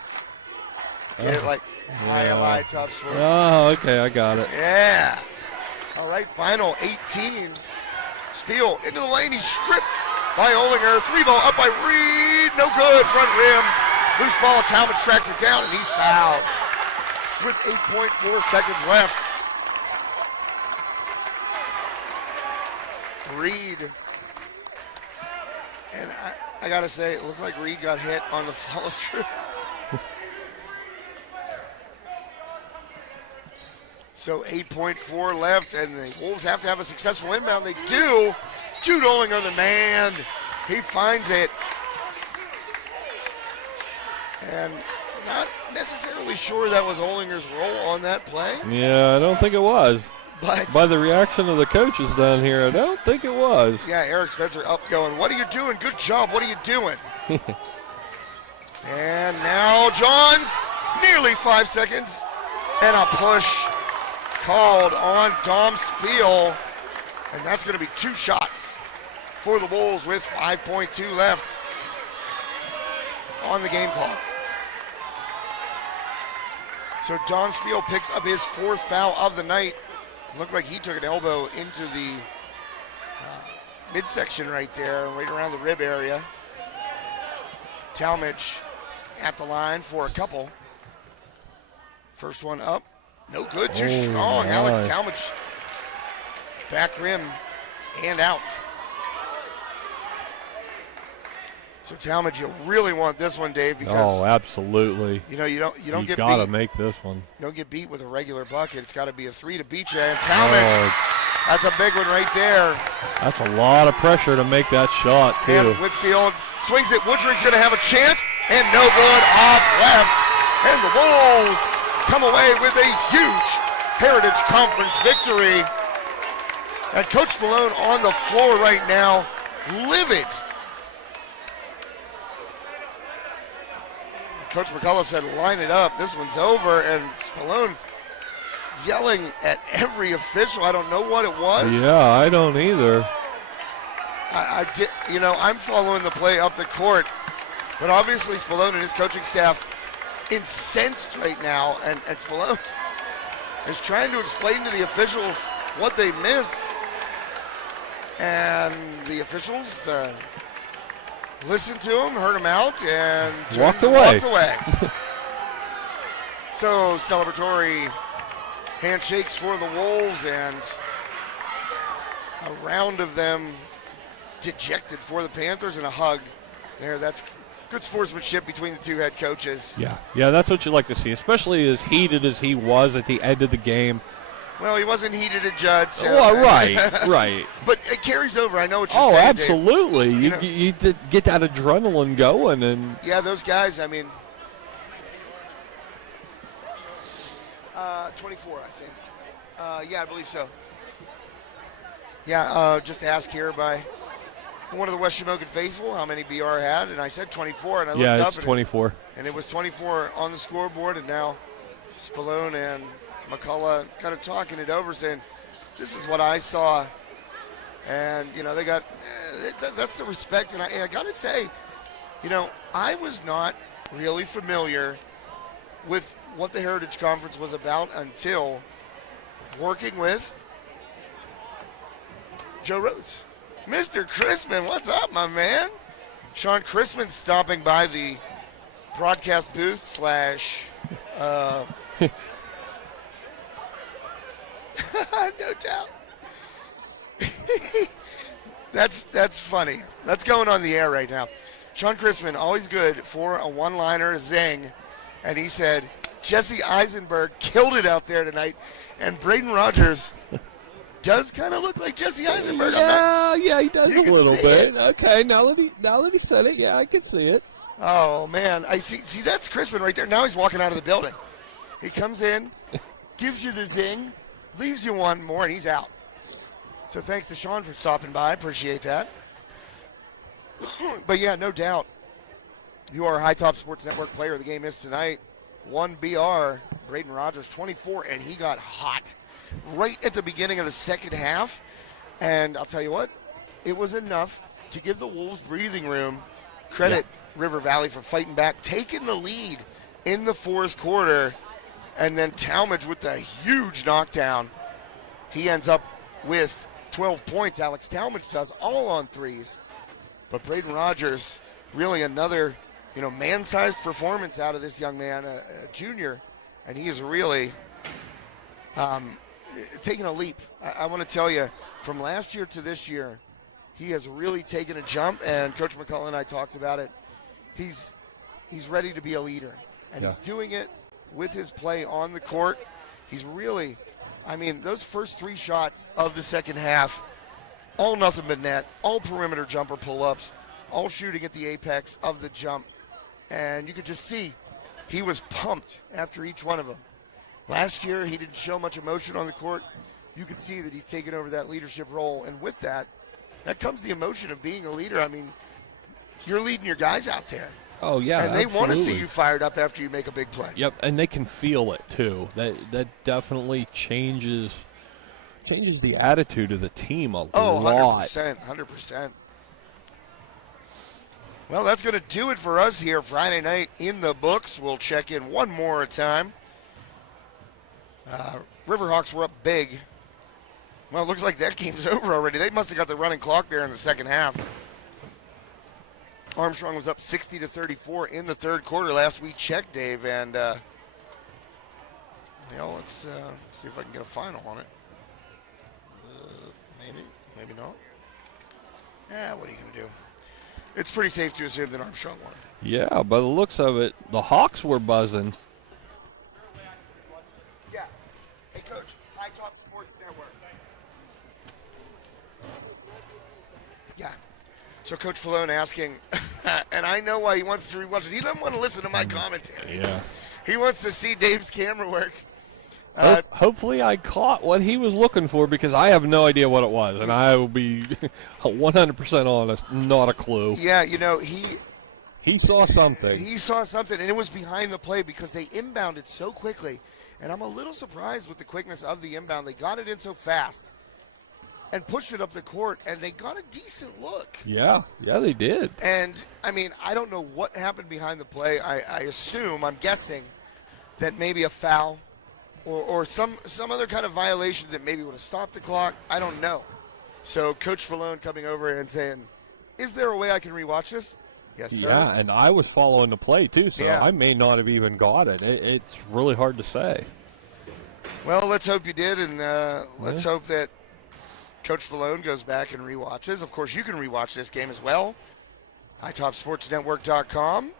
Get it, like highlight Top Sports. Oh, okay, I got it. Yeah. All right, final 18. Spiel into the lane. He's stripped by Olinger. 3-ball up by Reed. No good. Front rim. Loose ball. Talmadge tracks it down, and he's fouled with 8.4 seconds left. Reed. And I got to say, it looked like Reed got hit on the follow-through. So 8.4 left, and the Wolves have to have a successful inbound. They do. Jude Olinger, the man. He finds it. And not necessarily sure that was Olinger's role on that play. Yeah, I don't think it was. But by the reaction of the coaches down here, I don't think it was. Yeah, Eric Spencer up going, what are you doing? Good job. What are you doing? And now Johns, nearly 5 seconds, and a push called on Dom Spiel. And that's going to be 2 shots for the Wolves with 5.2 left on the game clock. So Dom Spiel picks up his 4th foul of the night. Looked like he took an elbow into the midsection right there, right around the rib area. Talmadge at the line for a couple. First one up, no good, too strong. My. Alex Talmadge, back rim and out. So Talmadge, you really want this one, Dave, because absolutely. you don't get beat. You gotta make this one. You don't get beat with a regular bucket. It's got to be a 3 to beat you. And Talmadge, that's a big one right there. That's a lot of pressure to make that shot, too. And Whitfield swings it. Woodring's going to have a chance, and no good off left. And the Wolves come away with a huge Heritage Conference victory. And Coach Malone on the floor right now, livid. Coach McCullough said, line it up. This one's over. And Spallone yelling at every official. I don't know what it was. Yeah, I don't either. I did, I'm following the play up the court, but obviously Spallone and his coaching staff incensed right now, and Spallone is trying to explain to the officials what they missed, and the officials listened to him, heard him out, and walked away. So celebratory handshakes for the Wolves, and a round of them dejected for the Panthers, and a hug there. That's good sportsmanship between the 2 head coaches. Yeah, that's what you like to see, especially as heated as he was at the end of the game. Well, he wasn't heated at Judd. So. Well, right. But it carries over. I know what you're saying, absolutely. Dave. You get that adrenaline going. And yeah, those guys, 24, I think. Yeah, I believe so. Yeah, just asked here by one of the West Shamokin faithful how many BR had, and I said 24, and I looked up. Yeah, it's 24. And it was 24 on the scoreboard, and now Spallone and McCullough kind of talking it over, saying, this is what I saw. And, they got, that's the respect. And I got to say, I was not really familiar with what the Heritage Conference was about until working with Joe Rhodes. Mr. Chrisman, what's up, my man? Sean Chrisman stopping by the broadcast booth / no doubt. That's funny. That's going on the air right now. Sean Chrisman, always good for a one-liner, zing. And he said, Jesse Eisenberg killed it out there tonight. And Braden Rogers does kind of look like Jesse Eisenberg. Yeah, he does a little bit. It. Okay, now that he said it, yeah, I can see it. Oh, man. I see that's Chrisman right there. Now he's walking out of the building. He comes in, gives you the zing, leaves you one more, and he's out. So thanks to Sean for stopping by. Appreciate that. But, yeah, no doubt. You are a High Top Sports Network player of the game is tonight. 1 BR, Braden Rogers, 24, and he got hot right at the beginning of the second half. And I'll tell you what, it was enough to give the Wolves breathing room. Credit River Valley for fighting back, taking the lead in the 4th quarter. And then Talmadge with the huge knockdown. He ends up with 12 points. Alex Talmadge does, all on threes. But Braden Rogers, really another, man-sized performance out of this young man, a junior. And he is really taking a leap. I want to tell you, from last year to this year, he has really taken a jump. And Coach McCullough and I talked about it. He's ready to be a leader. And he's doing it with his play on the court. He's really, those first 3 shots of the second half, all nothing but net, all perimeter jumper pull-ups, all shooting at the apex of the jump. And you could just see he was pumped after each one of them. Last year, he didn't show much emotion on the court. You can see that he's taken over that leadership role, and with that comes the emotion of being a leader. I mean, you're leading your guys out there. Oh, yeah, and they want to see absolutely. you fired up after you make a big play. Yep, and they can feel it too. That definitely changes the attitude of the team a lot. 100%. Well, that's going to do it for us here Friday night in the books. We'll check in one more time. Riverhawks were up big. Well, it looks like that game's over already. They must have got the running clock there in the second half. Armstrong was up 60-34 in the third quarter last we checked, Dave, and let's see if I can get a final on it. Maybe not. Yeah, what are you going to do? It's pretty safe to assume that Armstrong won. Yeah, by the looks of it, the Hawks were buzzing. Yeah. Hey, Coach, High Top Sports Network. Yeah. So Coach Pallone asking, and I know why he wants to rewatch it. He doesn't want to listen to my commentary. Yeah. He wants to see Dave's camera work. Hopefully I caught what he was looking for, because I have no idea what it was, and I will be 100% honest, not a clue. Yeah, He saw something. He saw something, and it was behind the play because they inbounded so quickly. And I'm a little surprised with the quickness of the inbound. They got it in so fast and pushed it up the court, and they got a decent look. Yeah, they did. And, I mean, I don't know what happened behind the play. I'm guessing that maybe a foul or some other kind of violation that maybe would have stopped the clock. I don't know. So Coach Pallone coming over and saying, is there a way I can rewatch this? Yes, sir. Yeah, and I was following the play too, so Yeah. I may not have even got it. It's really hard to say. Well, let's hope you did, and let's hope that Coach Pallone goes back and rewatches. Of course, you can rewatch this game as well. HighTopSportsNetwork.com. You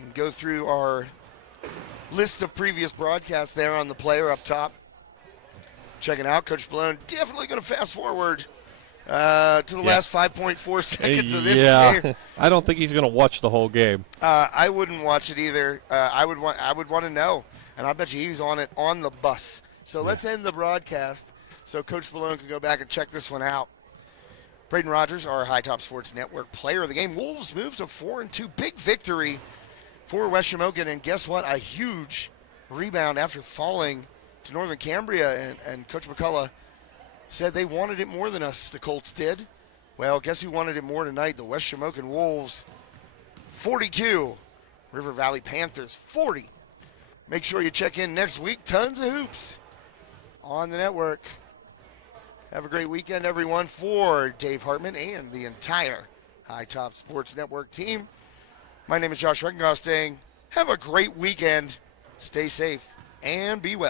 can go through our list of previous broadcasts there on the player up top. Check it out. Coach Pallone definitely going to fast forward to the last 5.4 seconds of this game. I don't think he's going to watch the whole game. I wouldn't watch it either. I would want to know, and I bet you he's on it on the bus. So let's end the broadcast so Coach Pallone can go back and check this one out. Braden Rogers, our High Top Sports Network player of the game. Wolves move to 4-2. Big victory for West Shamokin, and guess what? A huge rebound after falling to Northern Cambria, and Coach McCullough said they wanted it more than us, the Colts did. Well, guess who wanted it more tonight? The West Shamokin Wolves, 42. River Valley Panthers, 40. Make sure you check in next week. Tons of hoops on the network. Have a great weekend, everyone. For Dave Hartman and the entire High Top Sports Network team, my name is Josh Reckengoff saying, have a great weekend. Stay safe and be well.